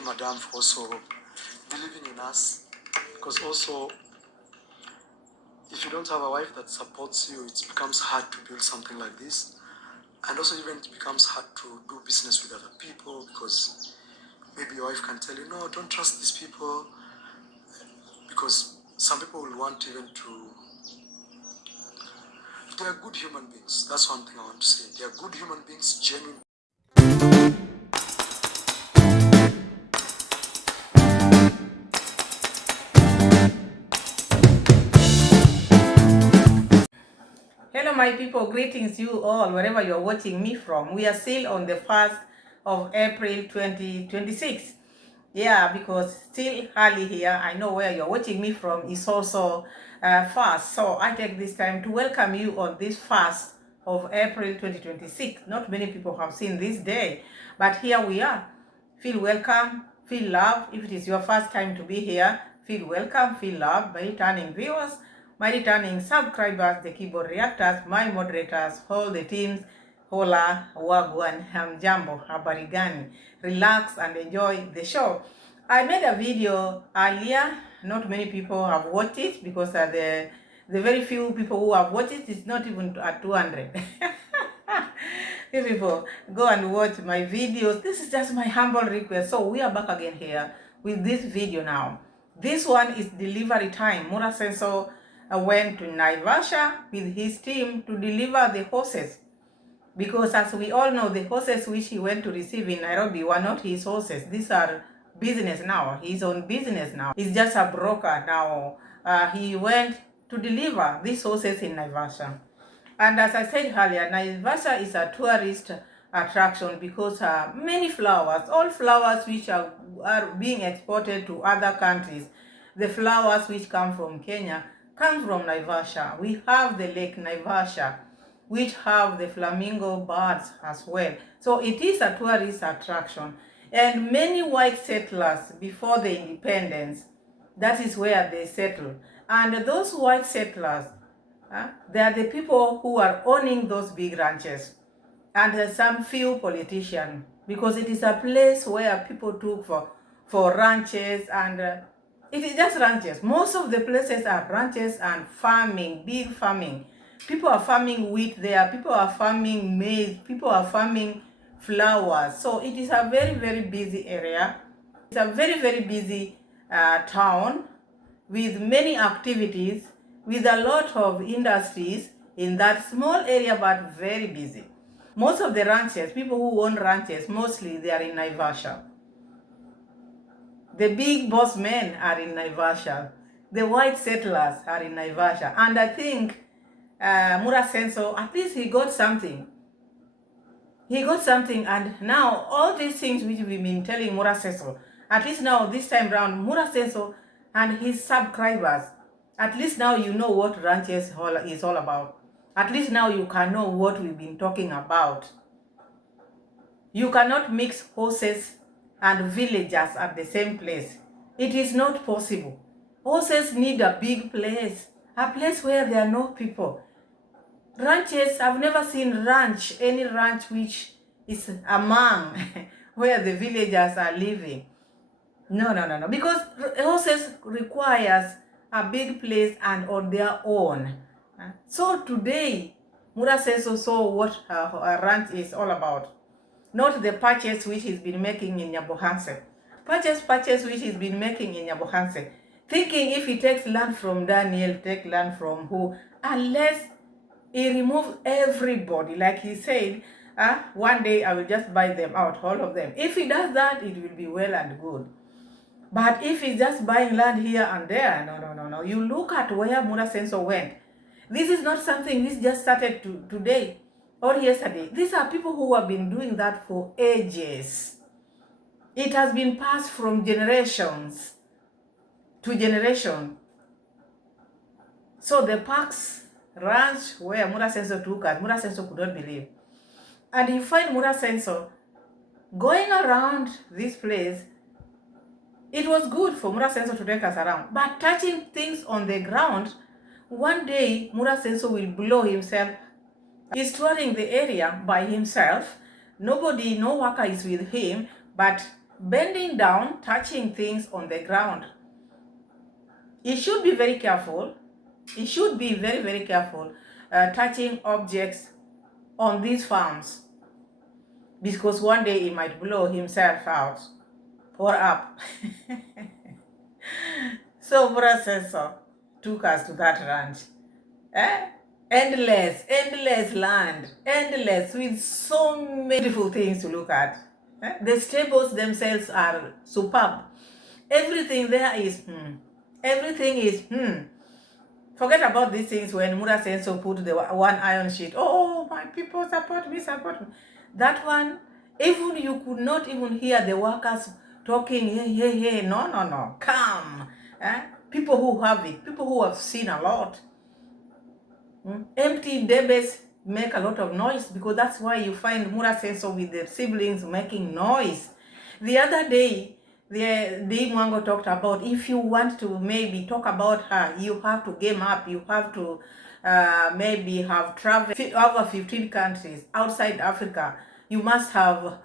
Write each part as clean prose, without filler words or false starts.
you, Madam, for also believing in us. Because also, if you don't have a wife that supports you, it becomes hard to build something like this. And also even it becomes hard to do business with other people because maybe your wife can tell you, no, don't trust these people. Because some people will want even to... They are good human beings. That's one thing I want to say. They are good human beings, genuine. Hello my people, greetings you all wherever you're watching me from. We are still on the 1st of April 2026. Yeah, because still early here. I know where you're watching me from is also fast. So I take this time to welcome you on this 1st of April 2026. Not many people have seen this day, but here we are. Feel welcome, feel loved. If it is your first time to be here, feel welcome, feel loved by returning viewers, my returning subscribers, the keyboard reactors, my moderators, all the teams. Hola, wagwan, hamjambo, habari gani. Relax and enjoy the show. I made a video earlier. Not many people have watched it because the very few people who have watched it is not even at 200. You people, go and watch my videos. This is just my humble request. So we are back again here with this video now. This one is delivery time. Mura Senso went to Naivasha with his team to deliver the horses. Because as we all know, the horses which he went to receive in Nairobi were not his horses. These are business now. He's on business now. He's just a broker now. He went to deliver these horses in Naivasha. And as I said earlier, Naivasha is a tourist attraction because many flowers, all flowers which are being exported to other countries, the flowers which come from Kenya come from Naivasha. We have the Lake Naivasha, which have the flamingo birds as well. So it is a tourist attraction. And many white settlers before the independence, that is where they settled. And those white settlers, they are the people who are owning those big ranches. And some few politicians, because it is a place where people took for ranches, and it is just ranches. Most of the places are ranches and farming, big farming. People are farming wheat there, people are farming maize, people are farming flowers. So it is a very, very busy area. It's a very, very busy town with many activities, with a lot of industries in that small area, but very busy. Most of the ranches, people who own ranches, mostly they are in Naivasha. The big boss men are in Naivasha. The white settlers are in Naivasha. And I think Mura Senso, at least he got something. He got something, and now all these things which we've been telling Mura Senso, at least now this time round, Mura Senso and his subscribers, at least now you know what ranches is all about. At least now you can know what we've been talking about. You cannot mix horses and villagers at the same place. It is not possible. Horses need a big place, a place where there are no people. Ranches, I've never seen any ranch which is among where the villagers are living. No. Because horses requires a big place and on their own. So today, Mura says also what a ranch is all about. Not the purchase which he's been making in Nyabohanse. Purchase which he's been making in Nyabohanse. Thinking if he takes land from Daniel, take land from who? Unless he removes everybody, like he said, one day I will just buy them out, all of them. If he does that, it will be well and good. But if he's just buying land here and there, no. You look at where Mura Senso went. This is not something which just started today or yesterday. These are people who have been doing that for ages. It has been passed from generations to generation. So the parks, ranch where Mura Senso took us, Mura Senso could not believe. And you find Mura Senso going around this place. It was good for Mura Senso to take us around, but touching things on the ground, one day Mura Senso will blow himself. He's touring the area by himself. Nobody, no worker is with him, but bending down, touching things on the ground. He should be very careful. He should be very, very careful touching objects on these farms, because one day he might blow himself out or up. So Processor took us to that ranch. Endless land, endless, with so many beautiful things to look at. The stables themselves are superb. Everything there is everything is Forget about these things when Mura Senso put the one iron sheet. Oh, my people, support me, support me. That one, even you could not even hear the workers talking, hey. No. Come. People who have it, people who have seen a lot. Empty debates make a lot of noise, because that's why you find Mura Senso with the siblings making noise. The other day, the Mwango talked about, if you want to maybe talk about her, you have to game up, you have to maybe have traveled over 15 countries outside Africa. You must have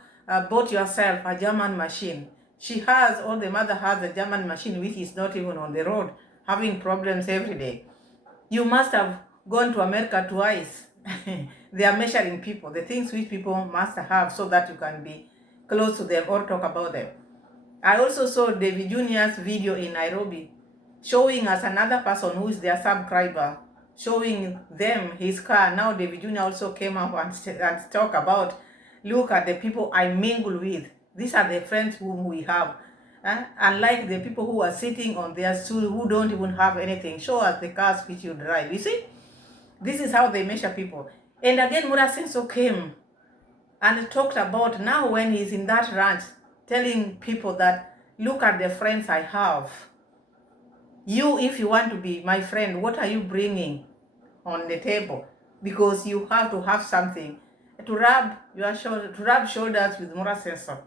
bought yourself a German machine. She has, or the mother has a German machine which is not even on the road, having problems every day. You must have gone to America twice. They are measuring people, the things which people must have so that you can be close to them or talk about them. I also saw David Jr.'s video in Nairobi showing us another person who is their subscriber, showing them his car. Now David Jr. also came up and talk about, look at the people I mingle with. These are the friends whom we have. Unlike the people who are sitting on their stool who don't even have anything. Show us the cars which you drive. You see? This is how they measure people. And again, Mura Senso came and talked about, now when he's in that ranch, telling people that, look at the friends I have. You, if you want to be my friend, what are you bringing on the table? Because you have to have something to rub your shoulder, to rub shoulders with Mura Senso.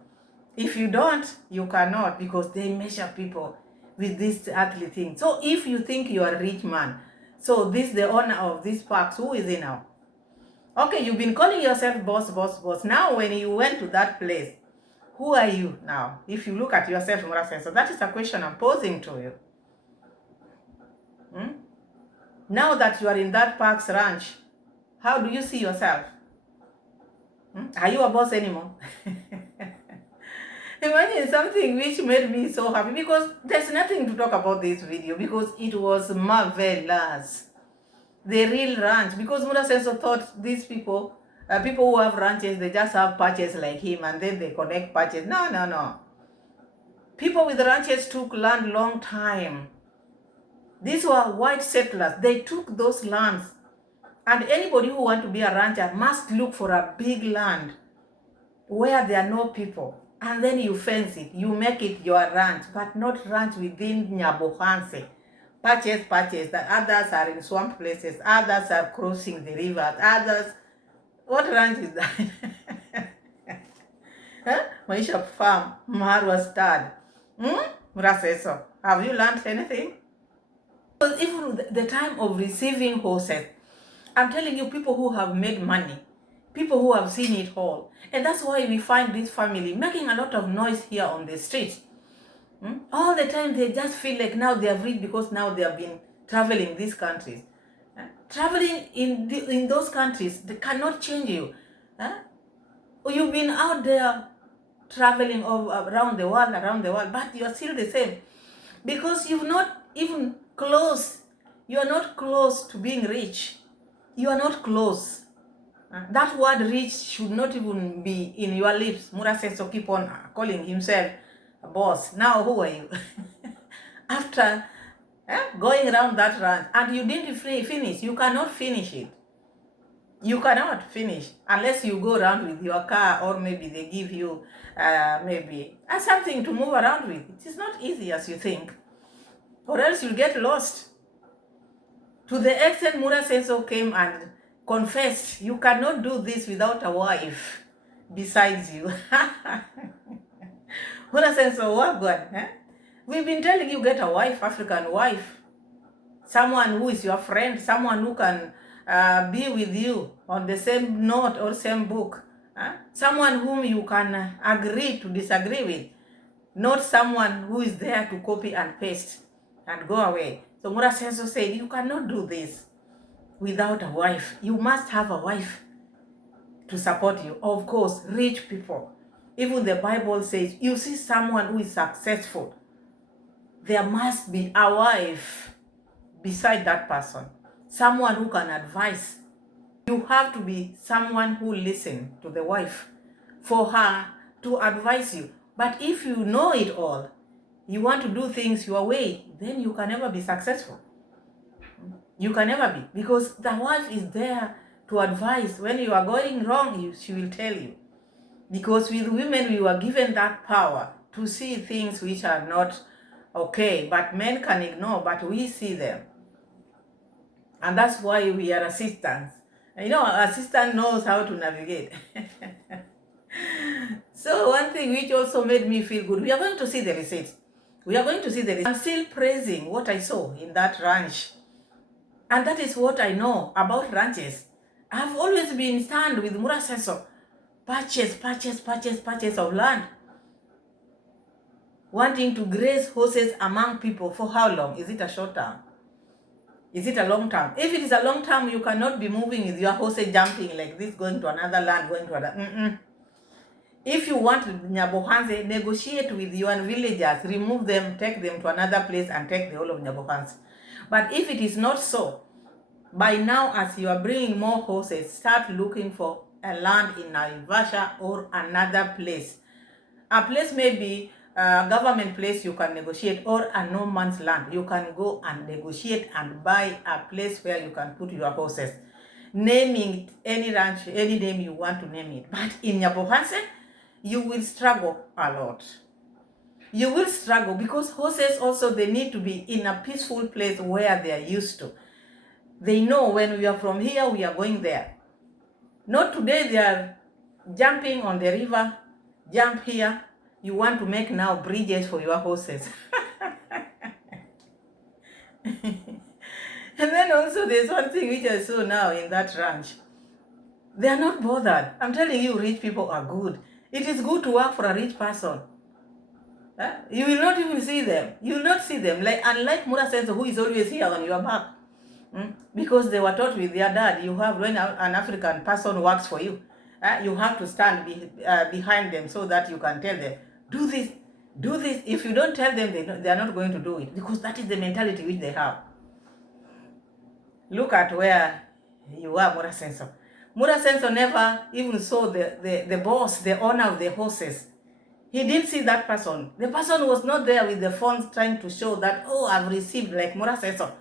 If you don't, you cannot, because they measure people with this earthly thing. So if you think you are a rich man, so this the owner of these parks, who is he now? Okay, you've been calling yourself boss. Now when you went to that place, who are you now? If you look at yourself, Mura Senso, that is a question I'm posing to you. Now that you are in that park's ranch, how do you see yourself? Are you a boss anymore? Imagine something which made me so happy, because there's nothing to talk about this video, because it was marvelous. The real ranch, because Mura Senso thought these people, people who have ranches, they just have patches like him and then they connect patches. No. People with ranches took land long time. These were white settlers. They took those lands. And anybody who wants to be a rancher must look for a big land where there are no people. And then you fence it. You make it your ranch, but not ranch within Nyabohanse. Patches, that others are in swamp places, others are crossing the rivers, others... What ranch is that? Maisha farm, Marwa stud. Mura Senso, have you learned anything? Because even the time of receiving horses, I'm telling you, people who have made money, people who have seen it all. And that's why we find this family making a lot of noise here on the street. All the time they just feel like now they have reached, because now they have been traveling these countries. Traveling in those countries, they cannot change you. You've been out there traveling around the world, but you're still the same. Because you've not even close. You are not close to being rich. You are not close. That word rich should not even be in your lips. Mura Senso keep on calling himself a boss. Now who are you? After going around that ranch, and you didn't finish, you cannot finish it. You cannot finish unless you go around with your car, or maybe they give you maybe something to move around with. It is not easy as you think, or else you'll get lost. To the extent Mura Senso came and confessed, you cannot do this without a wife besides you. Mura Senso, what God? We've been telling you, get a wife, African wife. Someone who is your friend, someone who can be with you on the same note or same book. Someone whom you can agree to disagree with. not someone who is there to copy and paste and go away. So Mura Senso said, you cannot do this without a wife. You must have a wife to support you. Of course, rich people. Even the Bible says, you see someone who is successful, there must be a wife beside that person, someone who can advise. You have to be someone who listens to the wife for her to advise you. But if you know it all, you want to do things your way, then you can never be successful. You can never be, because the wife is there to advise. When you are going wrong, she will tell you. Because with women, we were given that power to see things which are not okay, but men can ignore, but we see them. And that's why we are assistants. You know, assistant knows how to navigate. So one thing which also made me feel good, we are going to see the receipts. We are going to see the receipts. I'm still praising what I saw in that ranch. And that is what I know about ranches. I've always been stunned with Mura Senso. Patches of land. Wanting to graze horses among people for how long? Is it a short term? Is it a long term? If it is a long term, you cannot be moving with your horses jumping like this, going to another land, going to another. If you want Nyabohanse, negotiate with your villagers, remove them, take them to another place and take the whole of Nyabohanse. But if it is not so, by now as you are bringing more horses, start looking for a land in Naivasha or another place. A place may be a government place you can negotiate, or a no man's land. You can go and negotiate and buy a place where you can put your horses. Naming any ranch, any name you want to name it. But in Nyabohanse, you will struggle a lot. You will struggle because horses also, they need to be in a peaceful place where they are used to. They know when we are from here, we are going there. Not today, they are jumping on the river, jump here. You want to make now bridges for your horses. And then also there's one thing which I saw now in that ranch. They are not bothered. I'm telling you, rich people are good. It is good to work for a rich person. You will not even see them. You will not see them. Unlike Mura Senso, who is always here on your back. Because they were taught with their dad, you have, when an African person works for you, you have to stand behind them so that you can tell them, do this, do this. If you don't tell them, they are not going to do it, because that is the mentality which they have. Look at where you are, Mura Senso. Mura Senso never even saw the boss, the owner of the horses. He didn't see that person. The person was not there with the phones trying to show that, oh, I've received, like Mura Senso.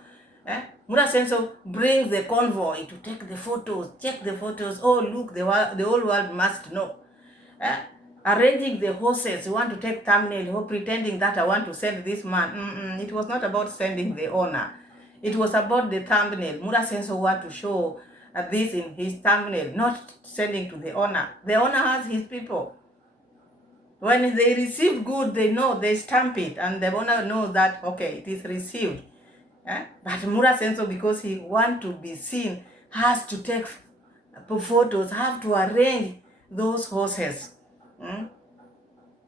Mura Senso brings the convoy to take the photos, check the photos. Oh, look, the whole world must know. Arranging the horses, you want to take thumbnail, or pretending that I want to send this man. It was not about sending the owner. It was about the thumbnail. Mura Senso want to show this in his thumbnail, not sending to the owner. The owner has his people. When they receive good, they know, they stamp it, and the owner knows that, okay, it is received. But Mura Senso, because he wants to be seen, has to take photos, have to arrange those horses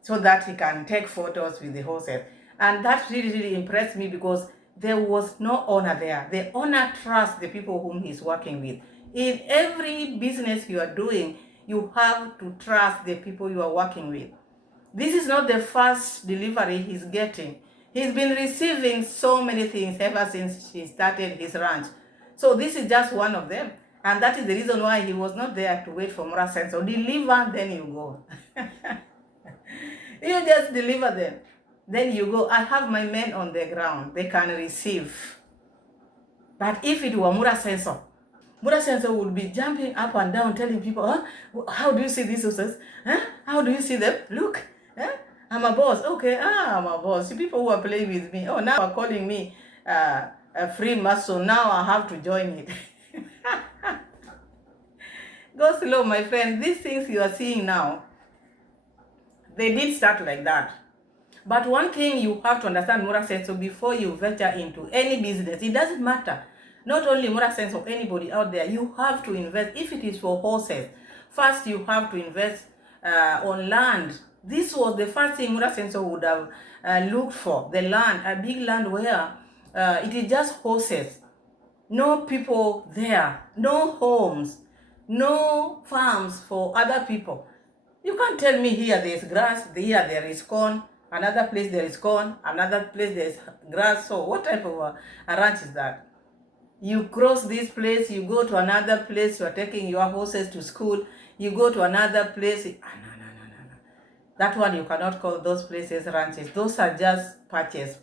so that he can take photos with the horses. And that really, really impressed me, because there was no owner there. The owner trusts the people whom he's working with. In every business you are doing, you have to trust the people you are working with. This is not the first delivery he's getting. He's been receiving so many things ever since he started his ranch. So this is just one of them. And that is the reason why he was not there to wait for Mura Senso. Deliver, then you go. You just deliver them. Then you go. I have my men on the ground. They can receive. But if it were Mura Senso would be jumping up and down, telling people, how do you see these horses? How do you see them? Look. I'm a boss. Okay, I'm a boss. People who are playing with me, now are calling me a free muscle. Now I have to join it. Go slow, my friend. These things you are seeing now, they did start like that. But one thing you have to understand, Mura Senso, before you venture into any business, it doesn't matter. Not only Mura Senso, anybody out there, you have to invest. If it is for horses, first you have to invest on land This was the first thing Mura Sensor would have looked for, the land, a big land where it is just horses, no people there, no homes, no farms for other people. You can't tell me here there is grass, here there is corn, another place there is corn, another place there is grass. So what type of a ranch is that? You cross this place, you go to another place, you are taking your horses to school, you go to another place. No. That one you cannot call those places ranches. Those are just patches.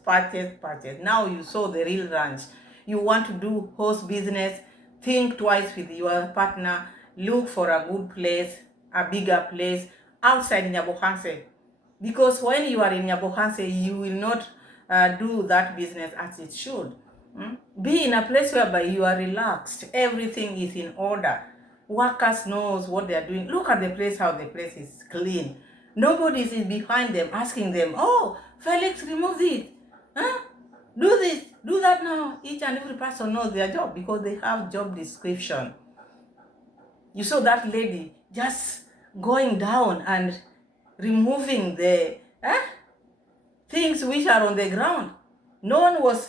Now you saw the real ranch. You want to do horse business, think twice with your partner, look for a good place, a bigger place outside Nyabohanse. Because when you are in Nyabohanse, you will not do that business as it should. Be in a place whereby you are relaxed, everything is in order, workers knows what they are doing. Look at the place, how the place is clean. Nobody is behind them asking them, oh, Felix, remove it, do this, do that now. Each and every person knows their job because they have job description. You saw that lady just going down and removing the things which are on the ground. No one was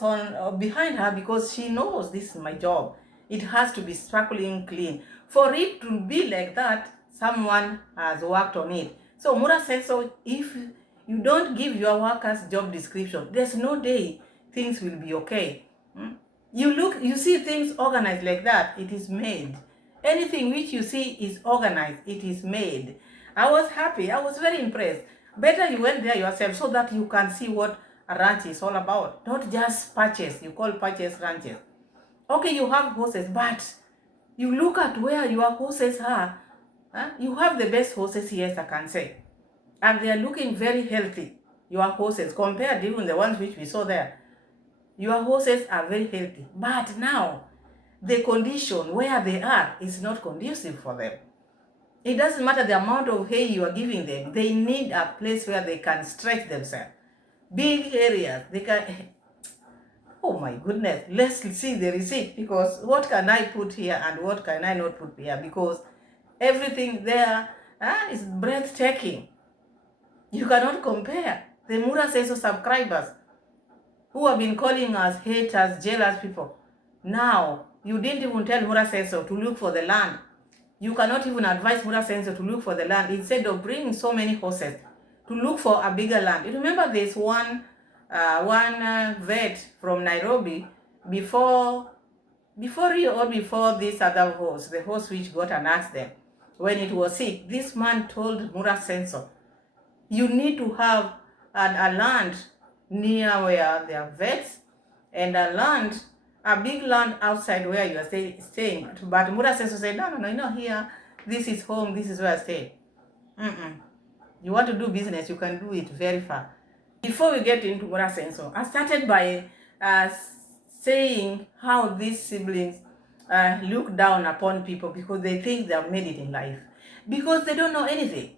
behind her because she knows this is my job. It has to be sparkling clean. For it to be like that, someone has worked on it. So Mura says, so if you don't give your workers job description, there's no day things will be okay. You see things organized like that, it is made. Anything which you see is organized, it is made. I was happy, I was very impressed. Better you went there yourself so that you can see what a ranch is all about. Not just patches, you call patches ranches. Okay, you have horses, but you look at where your horses are. You have the best horses, yes, I can say. And they are looking very healthy, your horses, compared to even the ones which we saw there. Your horses are very healthy. But now, the condition where they are is not conducive for them. It doesn't matter the amount of hay you are giving them. They need a place where they can stretch themselves. Big areas, they can... Oh my goodness, let's see the receipt, because what can I put here and what can I not put here? Because everything there is breathtaking. You cannot compare. The Mura says subscribers who have been calling us haters, jealous people. Now, you didn't even tell Mura Senso to look for the land. You cannot even advise Mura Senso to look for the land instead of bringing so many horses to look for a bigger land. You remember there's one vet from Nairobi before you or before this other horse, the horse which got an accident, when it was sick, this man told Mura Senso, you need to have a land near where there are vets and a big land outside where you are staying. But Mura Senso said, no, here, this is home, this is where I stay. You want to do business, you can do it very far. Before we get into Mura Senso, I started by saying how these siblings look down upon people because they think they have made it in life. Because they don't know anything.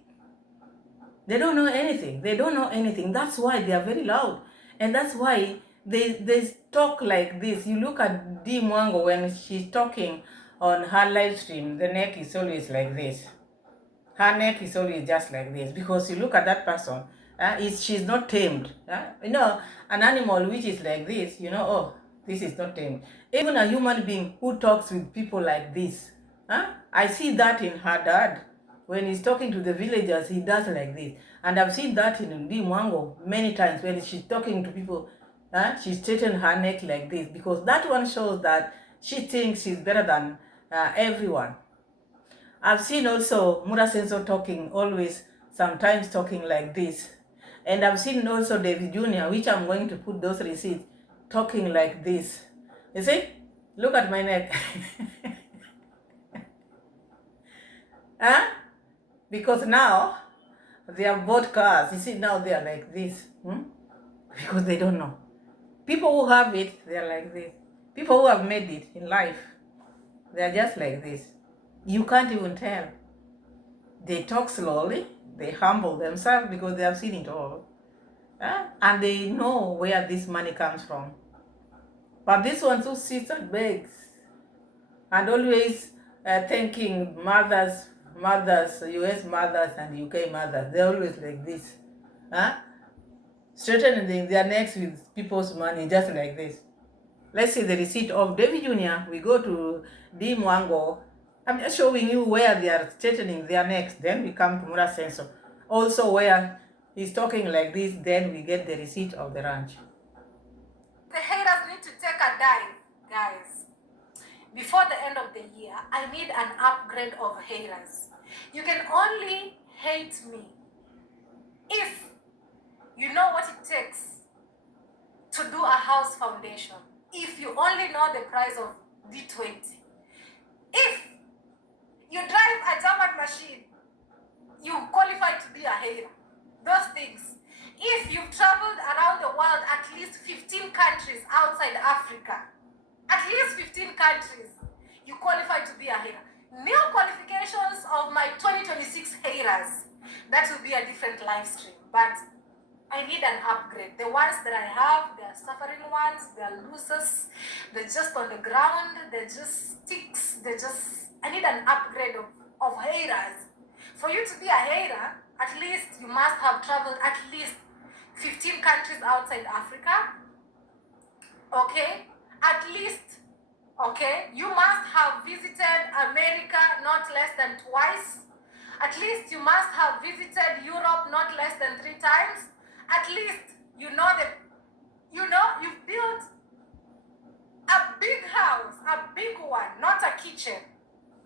They don't know anything. That's why they are very loud. And that's why they talk like this. You look at Dee Mwango when she's talking on her live stream, the neck is always like this. Her neck is always just like this. Because you look at that person, she's not tamed. An animal which is like this, oh, this is not tamed. Even a human being who talks with people like this, I see that in her dad. When he's talking to the villagers, he does like this. And I've seen that in Dee Mwango many times. When she's talking to people, she straightens her neck like this. Because that one shows that she thinks she's better than everyone. I've seen also Mura Senso talking always, sometimes talking like this. And I've seen also David Jr., which I'm going to put those receipts, talking like this. You see? Look at my neck. Because now they have bought cars. You see, now they are like this. Because they don't know. People who have it, they are like this. People who have made it in life, they are just like this. You can't even tell. They talk slowly. They humble themselves because they have seen it all. And they know where this money comes from. But this one who sits and begs and always thanking mothers mothers, US mothers and UK mothers, they're always like this. Huh? Straightening their necks with people's money, just like this. Let's see the receipt of David Jr. We go to D. Mwango. I'm just showing you where they are straightening their necks. Then we come to Mura Senso. Also where he's talking like this, then we get the receipt of the ranch. The haters need to take a dive, guys. Before the end of the year, I need an upgrade of haters. You can only hate me if you know what it takes to do a house foundation. If you only know the price of D20. If you drive a German machine, you qualify to be a hater. Those things. If you've traveled around the world at least 15 countries outside Africa, at least 15 countries, you qualify to be a hater. New qualifications of my 2026 haters. That will be a different live stream. But I need an upgrade. The ones that I have, they're suffering ones, they're losers, they're just on the ground, they're just sticks, I need an upgrade of haters. For you to be a hater, at least you must have traveled at least 15 countries outside Africa. Okay? At least, okay? You must have visited America not less than twice. At least you must have visited Europe not less than 3 times. At least you've built a big house, a big one, not a kitchen.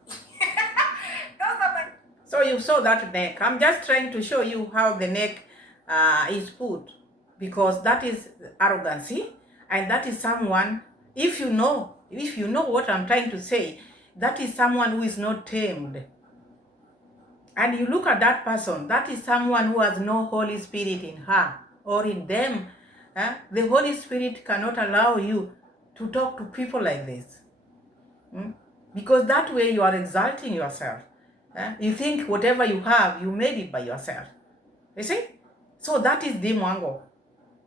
Those are my... So you saw that neck. I'm just trying to show you how the neck is put, because that is arrogancy, and that is someone, if you know what I'm trying to say, that is someone who is not tamed. And you look at that person, that is someone who has no Holy Spirit in her or in them. The Holy Spirit cannot allow you to talk to people like this. Because that way you are exalting yourself. You think whatever you have, you made it by yourself. You see? So that is Dimwango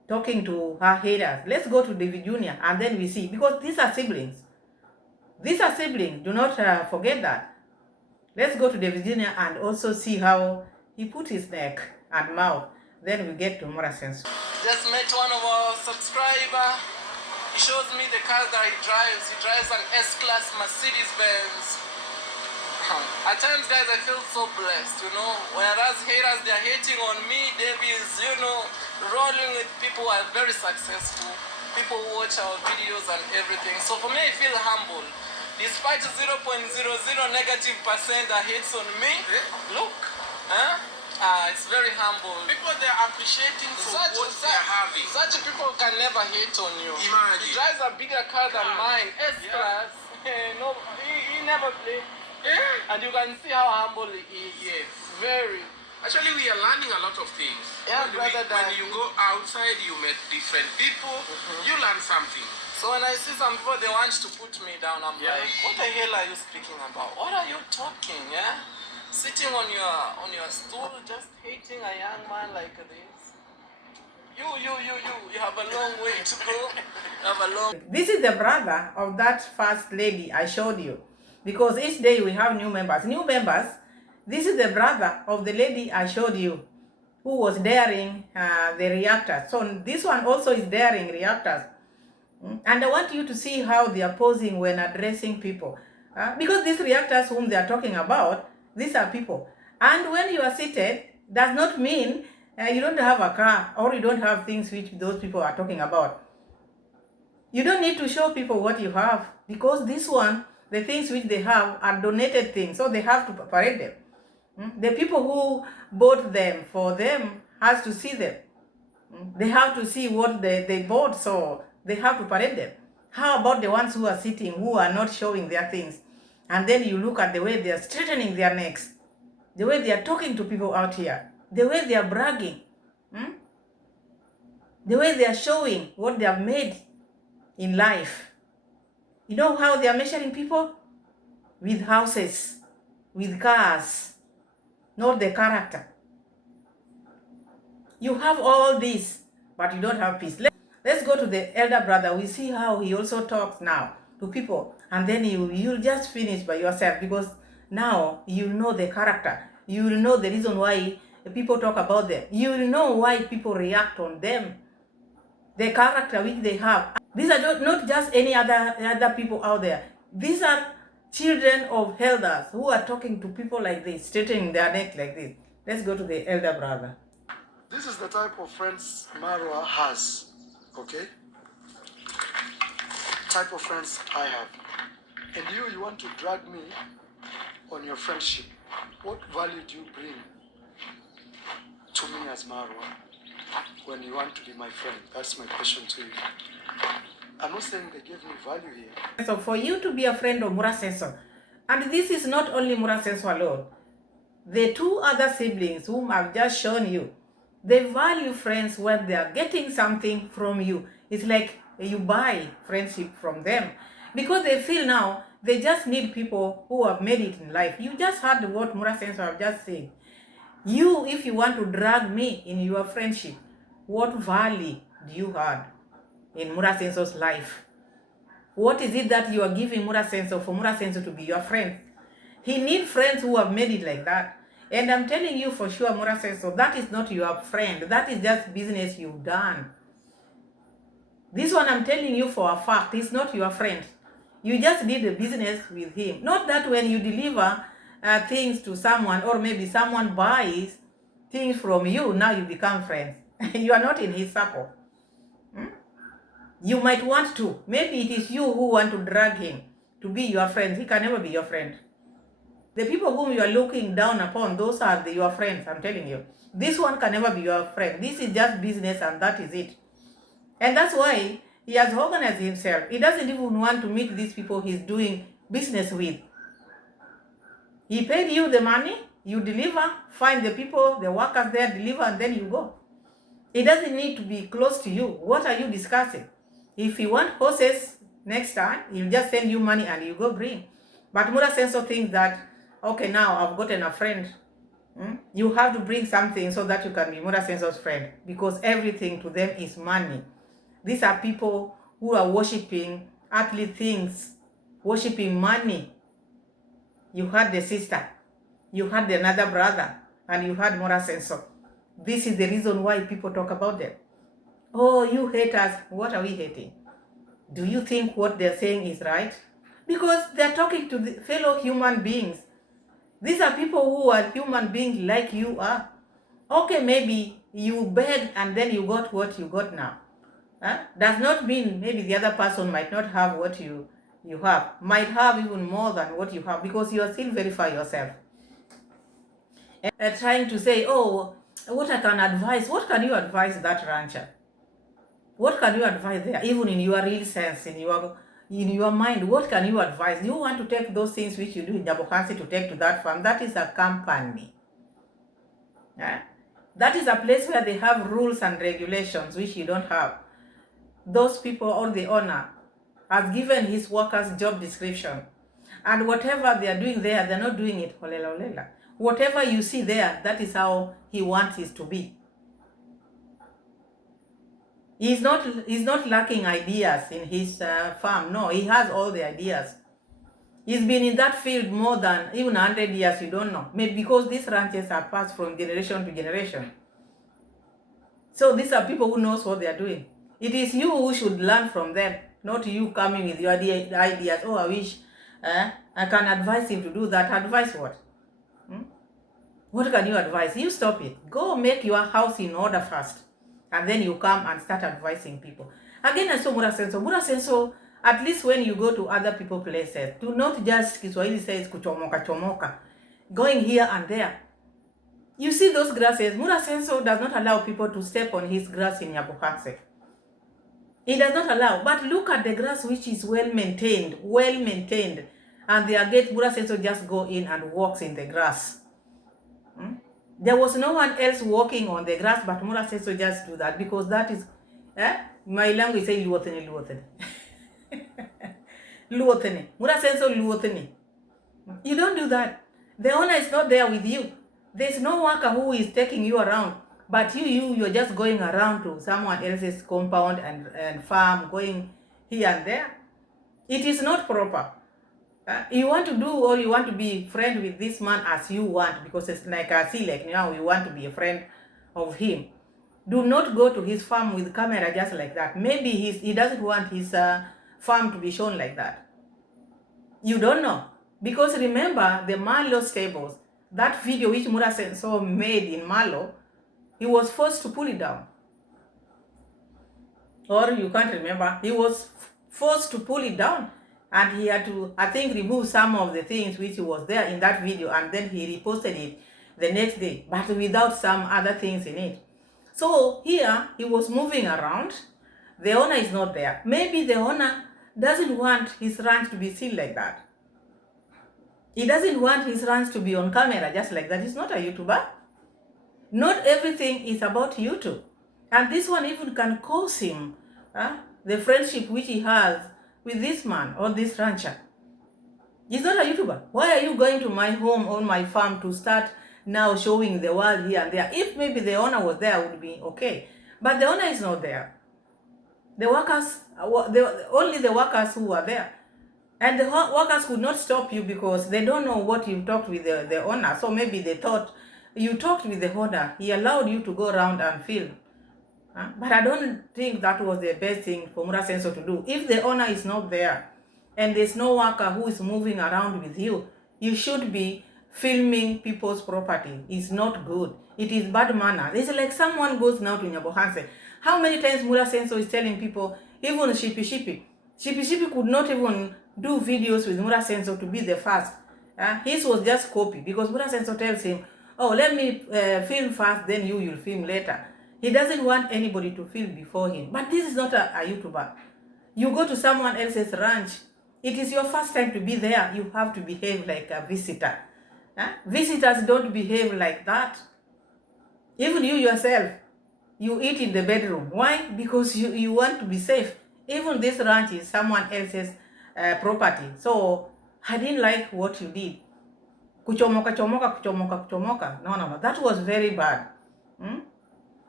talking to her haters. Let's go to David Jr. and then we see, because these are siblings. These are siblings. Do not forget that. Let's go to David Jr. and also see how he put his neck and mouth. Then we get to Mora Sense. Just met one of our subscribers. He shows me the car that he drives. He drives an S-Class Mercedes-Benz. At times, guys, I feel so blessed, Whereas haters, they're hating on me. David is, rolling with people who are very successful. People who watch our videos and everything. So for me, I feel humble. Despite 0.00 -% that hates on me, look, it's very humble. People, they're appreciating for what they're having. Such people can never hate on you. Imagine. He drives a bigger car than mine, S-Class. No, he never played. Yeah. And you can see how humble he is. Yes. Very. Actually, we are learning a lot of things. Yeah, when you go outside, you meet different people, you learn something. So when I see some people, they want to put me down, I'm like, what the hell are you speaking about? What are you talking, Sitting on your stool, just hating a young man like this. You have a long way to go. You have a long... This is the brother of that first lady I showed you. Because each day we have new members. This is the brother of the lady I showed you, who was daring the reactors. So this one also is daring reactors. And I want you to see how they are posing when addressing people. Because these reactors whom they are talking about, these are people. And when you are seated, does not mean you don't have a car or you don't have things which those people are talking about. You don't need to show people what you have, because this one, the things which they have are donated things, so they have to parade them. The people who bought them for them has to see them. They have to see what they bought, so they have to parade them. How about the ones who are sitting, who are not showing their things? And then you look at the way they are straightening their necks, the way they are talking to people out here, the way they are bragging, the way they are showing what they have made in life. You know how they are measuring people? With houses, with cars, not the character. You have all this, but you don't have peace. Let's go to the elder brother. We see how he also talks now to people. And then you'll just finish by yourself, because Now you know the character. You will know the reason why people talk about them. You will know why people react on them. The character which they have. These are not just any other people out there. These are children of elders who are talking to people like this, straightening their neck like this. Let's go to the elder brother. This is the type of friends Marwa has, okay? Type of friends I have. And you want to drag me on your friendship. What value do you bring to me as Marwa when you want to be my friend? That's my question to you. I'm not saying they give me value here. So for you to be a friend of Murasenso, and this is not only Murasenso alone, the two other siblings whom I've just shown you, they value friends when they are getting something from you. It's like you buy friendship from them because they feel now they just need people who have made it in life. You just heard what Murasenso have just said. You, if you want to drag me in your friendship, what value do you have in Murasenso's life? What is it that you are giving Murasenso for Murasenso to be your friend? He needs friends who have made it like that. And I'm telling you for sure, Murasenso, that is not your friend. That is just business you've done. This one I'm telling you for a fact, is not your friend. You just did a business with him. Not that when you deliver things to someone, or maybe someone buys things from you, now you become friends. You are not in his circle. You might want to. Maybe it is you who want to drag him to be your friend. He can never be your friend. The people whom you are looking down upon, those are your friends, I'm telling you. This one can never be your friend. This is just business and that is it. And that's why he has organized himself. He doesn't even want to meet these people he's doing business with. He paid you the money, you deliver, find the people, the workers there, deliver, and then you go. He doesn't need to be close to you. What are you discussing? If you want horses next time, he'll just send you money and you go bring. But Murasenso thinks that, okay, now I've gotten a friend. You have to bring something so that you can be Murasenso's friend, because everything to them is money. These are people who are worshipping earthly things, worshipping money. You had the sister, you had another brother, and you had Murasenso. This is the reason why people talk about them. Oh, you hate us. What are we hating? Do you think what they're saying is right? Because they're talking to the fellow human beings. These are people who are human beings like you are. Okay, maybe you begged and then you got what you got now. Does not mean maybe the other person might not have what you have. Might have even more than what you have, because you are still verify yourself. And trying to say, oh, what I can advise. What can you advise that rancher? What can you advise there? Even in your real sense, in your mind, what can you advise? You want to take those things which you do in Jabohansi to take to that farm. That is a company. Yeah? That is a place where they have rules and regulations which you don't have. Those people, or the owner, has given his workers job description. And whatever they are doing there, they're not doing it holela holela. Whatever you see there, that is how he wants it to be. He's not lacking ideas in his farm. No, he has all the ideas. He's been in that field more than even 100 years, you don't know. Maybe because these ranches are passed from generation to generation. So these are people who knows what they are doing. It is you who should learn from them, not you coming with your ideas. Oh, I wish I can advise him to do that. Advise what? What can you advise? You stop it. Go make your house in order first. And then you come and start advising people. Again, I saw Murasenso. Murasenso, at least when you go to other people places, do not just, Kiswahili says, kuchomoka chomoka, going here and there. You see those grasses, Murasenso does not allow people to step on his grass in Yabuhanse. He does not allow. But look at the grass which is well maintained. And the gate, Murasenso just go in and walks in the grass. There was no one else walking on the grass, but Murasenso just do that, because that is, my language say luothene. Luothene. Murasenso luothene. You don't do that. The owner is not there with you. There's no worker who is taking you around, but you're just going around to someone else's compound and farm, going here and there. It is not proper. You want to do, or you want to be friend with this man as you want, because it's like I see, like now you want to be a friend of him. Do not go to his farm with camera just like that. Maybe he doesn't want his farm to be shown like that. You don't know. Because remember the Malo stables, that video which Mura Senso made in Malo, he was forced to pull it down. Or you can't remember, he was forced to pull it down, and he had to, I think, remove some of the things which was there in that video, and then he reposted it the next day, but without some other things in it. So here he was moving around, the owner is not there. Maybe the owner doesn't want his ranch to be seen like that. He doesn't want his ranch to be on camera just like that. He's not a YouTuber. Not everything is about YouTube. And this one even can cause him the friendship which he has with this man or this rancher. He's not a YouTuber. Why are you going to my home on my farm to start now showing the world here and there? If maybe the owner was there, would be okay. But the owner is not there. The workers, only the workers who are there. And the workers could not stop you because they don't know what you talked with the owner. So maybe they thought you talked with the owner. He allowed you to go around and film. But I don't think that was the best thing for Mura Senso to do. If the owner is not there and there's no worker who is moving around with you, you should be filming people's property. It's not good. It is bad manner. It's like someone goes now to Nyabohanse. How many times Mura Senso is telling people, even Shippy could not even do videos with Mura Senso to be the first. His was just copy because Mura Senso tells him, oh, let me film first, then you will film later. He doesn't want anybody to film before him. But this is not a YouTuber. You go to someone else's ranch. It is your first time to be there. You have to behave like a visitor. Visitors don't behave like that. Even you yourself, you eat in the bedroom. Why? Because you want to be safe. Even this ranch is someone else's property. So I didn't like what you did. Kuchomoka. No. That was very bad.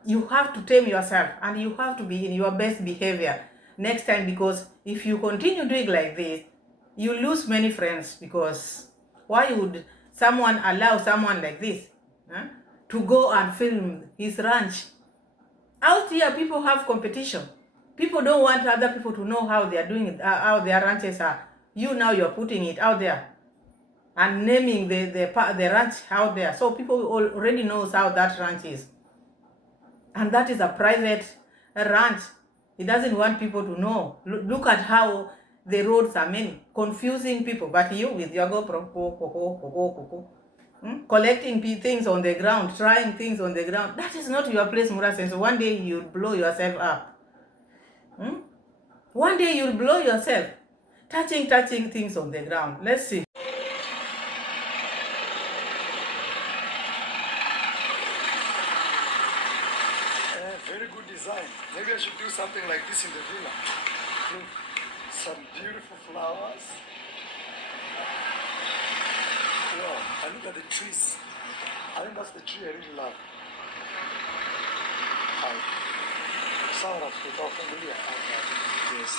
You have to tame yourself and you have to be in your best behavior next time, because if you continue doing like this, you lose many friends. Because why would someone allow someone like this to go and film his ranch? Out here, people have competition. People don't want other people to know how they are doing it, how their ranches are. You now you're putting it out there and naming the ranch out there, so people already knows how that ranch is. And that is a private ranch. He doesn't want people to know. Look at how the roads are many, confusing people. But you with your GoPro, collecting things on the ground, trying things on the ground, that is not your place, Mura Senso. So one day you'll blow yourself up. One day you'll blow yourself touching things on the ground. Let's see. Very good design. Maybe I should do something like this in the villa. Look, some beautiful flowers. Wow, and look at the trees. I think that's the tree I really love. Yes.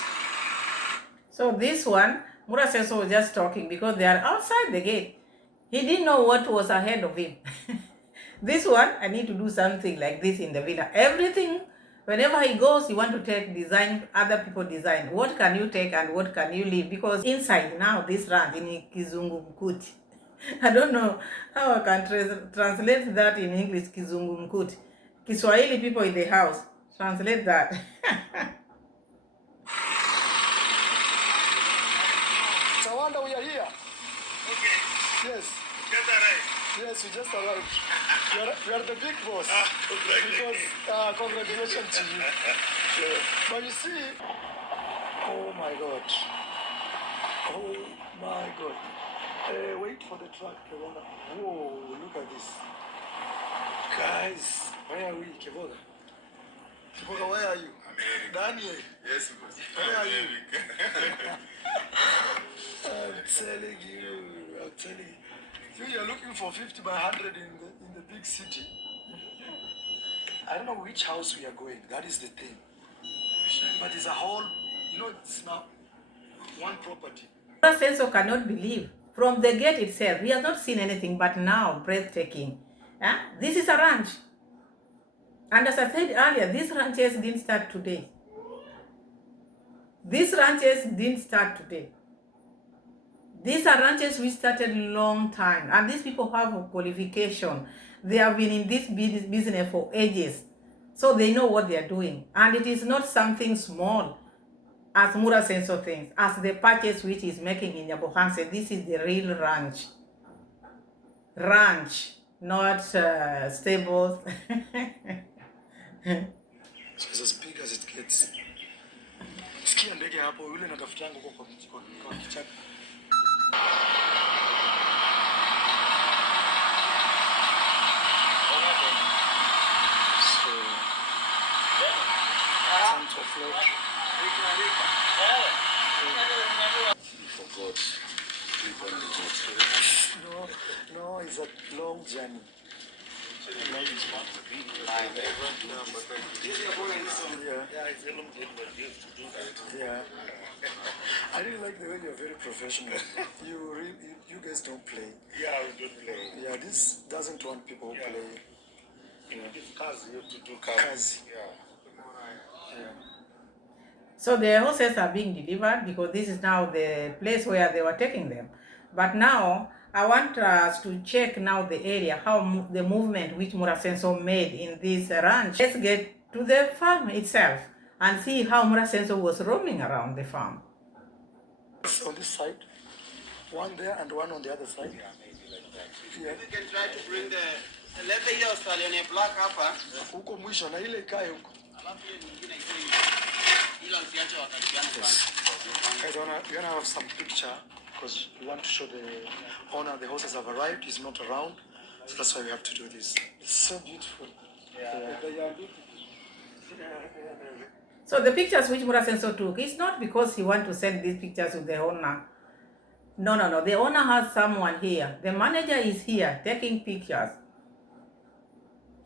So this one, Mura Senso was just talking because they are outside the gate. He didn't know what was ahead of him. This one, I need to do something like this in the villa. Everything, whenever he goes, he want to take design, other people design. What can you take and what can you leave? Because inside now, this ranch in Kizungu Mkuti. I don't know how I can translate that in English, Kizungu Mkuti. Kiswahili people in the house, translate that. So I wonder we are here. Okay. Yes. Get that right. Yes, we just arrived. You are the big boss. Congratulations. Because, congratulations to you. But you see, oh my God. Oh my God. Wait for the truck, Kevoga. Whoa, look at this. Guys, where are we, Kevoga? Kevoga, where are you? America. Daniel. Yes, boss. Where are you? America. I'm telling you. You're looking for 50 by 100 in the big city. I don't know which house we are going. That is the thing. But it's a whole, it's not one property. Rocio cannot believe. From the gate itself, he has not seen anything but now breathtaking. This is a ranch. And as I said earlier, these ranches didn't start today. These ranches didn't start today. These are ranches which started long time. And these people have a qualification. They have been in this business for ages. So they know what they are doing. And it is not something small, as Murasenso thinks, as the purchase which is making in Nyabohanse. This is the real ranch. Ranch, not stables. So it's as big as it gets. Sikia ndege hapo, yule natafutangu huko kwa kichaka. So, time to float. Forgot. No, it's a long journey. Yeah, it's a long journey, but you have to do that. Yeah. I really like the way you're very professional. You guys don't play. Yeah, we don't play. Yeah, this doesn't want people who play. It's cars, you have to do Cars. cars. Yeah. So the horses are being delivered because this is now the place where they were taking them. But now I want us to check now the area, how the movement which Murasenso made in this ranch. Let's get to the farm itself and see how Murasenso was roaming around the farm. On this side, one there and one on the other side. Yeah, maybe like that. Yeah. You can try to bring the leather here stallion a black hapa. Huko mwisho na ile ikae huko. Alafu ile nyingine ikae ila usiache wakaribiana Yes. Guys, we're gonna have some picture because we want to show the owner the horses have arrived. He's not around, so that's why we have to do this. It's so beautiful. Yeah. So the pictures which Murasenso took, it's not because he wants to send these pictures to the owner. No. The owner has someone here. The manager is here taking pictures.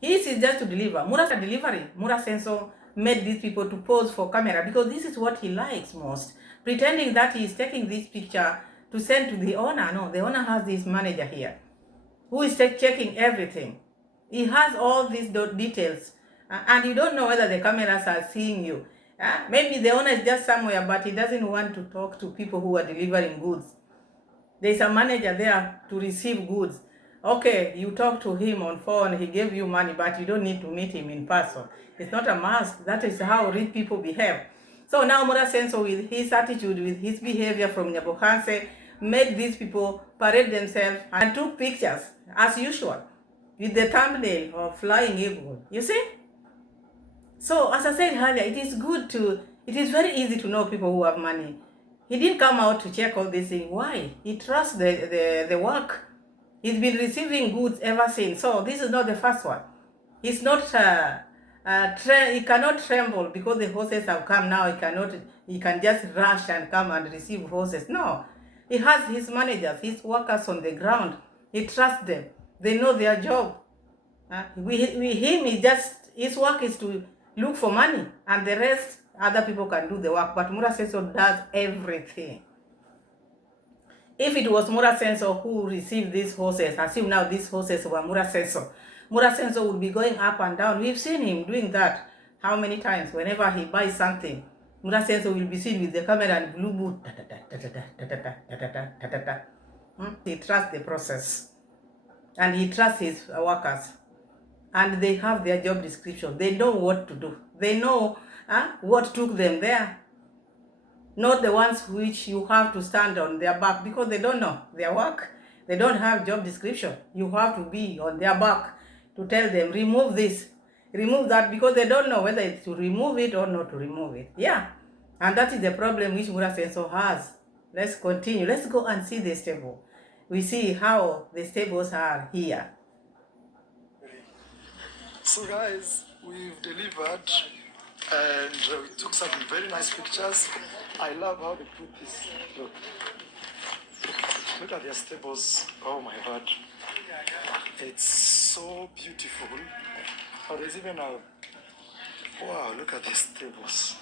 His is just to deliver. Murasenso delivery. Murasenso made these people to pose for camera because this is what he likes most. Pretending that he is taking this picture to send to the owner. No, the owner has this manager here who is checking everything. He has all these details. And you don't know whether the cameras are seeing you. Maybe the owner is just somewhere, but he doesn't want to talk to people who are delivering goods. There's a manager there to receive goods. Okay, you talk to him on phone, he gave you money, but you don't need to meet him in person. It's not a must. That is how rich people behave. So now Murasenso, with his attitude, with his behavior from Nyabohanse, made these people parade themselves and took pictures, as usual, with the thumbnail of Flying Eagle. You see? So, as I said earlier, it is very easy to know people who have money. He didn't come out to check all these things. Why? He trusts the work. He's been receiving goods ever since. So, this is not the first one. He's not, he cannot tremble because the horses have come now. He can just rush and come and receive horses. No. He has his managers, his workers on the ground. He trusts them. They know their job. His work is to look for money, and the rest, other people can do the work. But Murasenso does everything. If it was Murasenso who received these horses, assume now these horses were Murasenso would be going up and down. We've seen him doing that. How many times? Whenever he buys something, Murasenso will be seen with the camera and blue boot. He trusts the process. And he trusts his workers. And they have their job description. They know what to do. They know what took them there. Not the ones which you have to stand on their back because they don't know their work. They don't have job description. You have to be on their back to tell them, remove this, remove that, because they don't know whether it's to remove it or not to remove it. Yeah. And that is the problem which Murasenso has. Let's continue. Let's go and see the stable. We see how the stables are here. So guys, we've delivered and we took some very nice pictures. I love how they put this. Look at their stables. Oh my god. It's so beautiful. Oh, there's even a... Wow, look at these stables.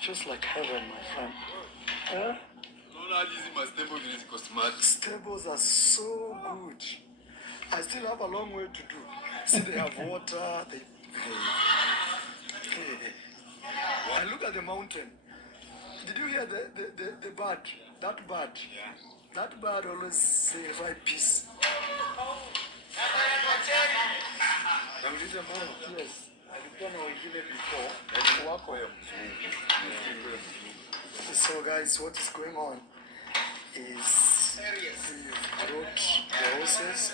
Just like heaven, my friend. Stables are so good. I still have a long way to do. See, they have water. And look at the mountain. Did you hear the bird? That bird. Yeah. That bird always say right peace. Yes. So guys, what is going on is we brought the horses.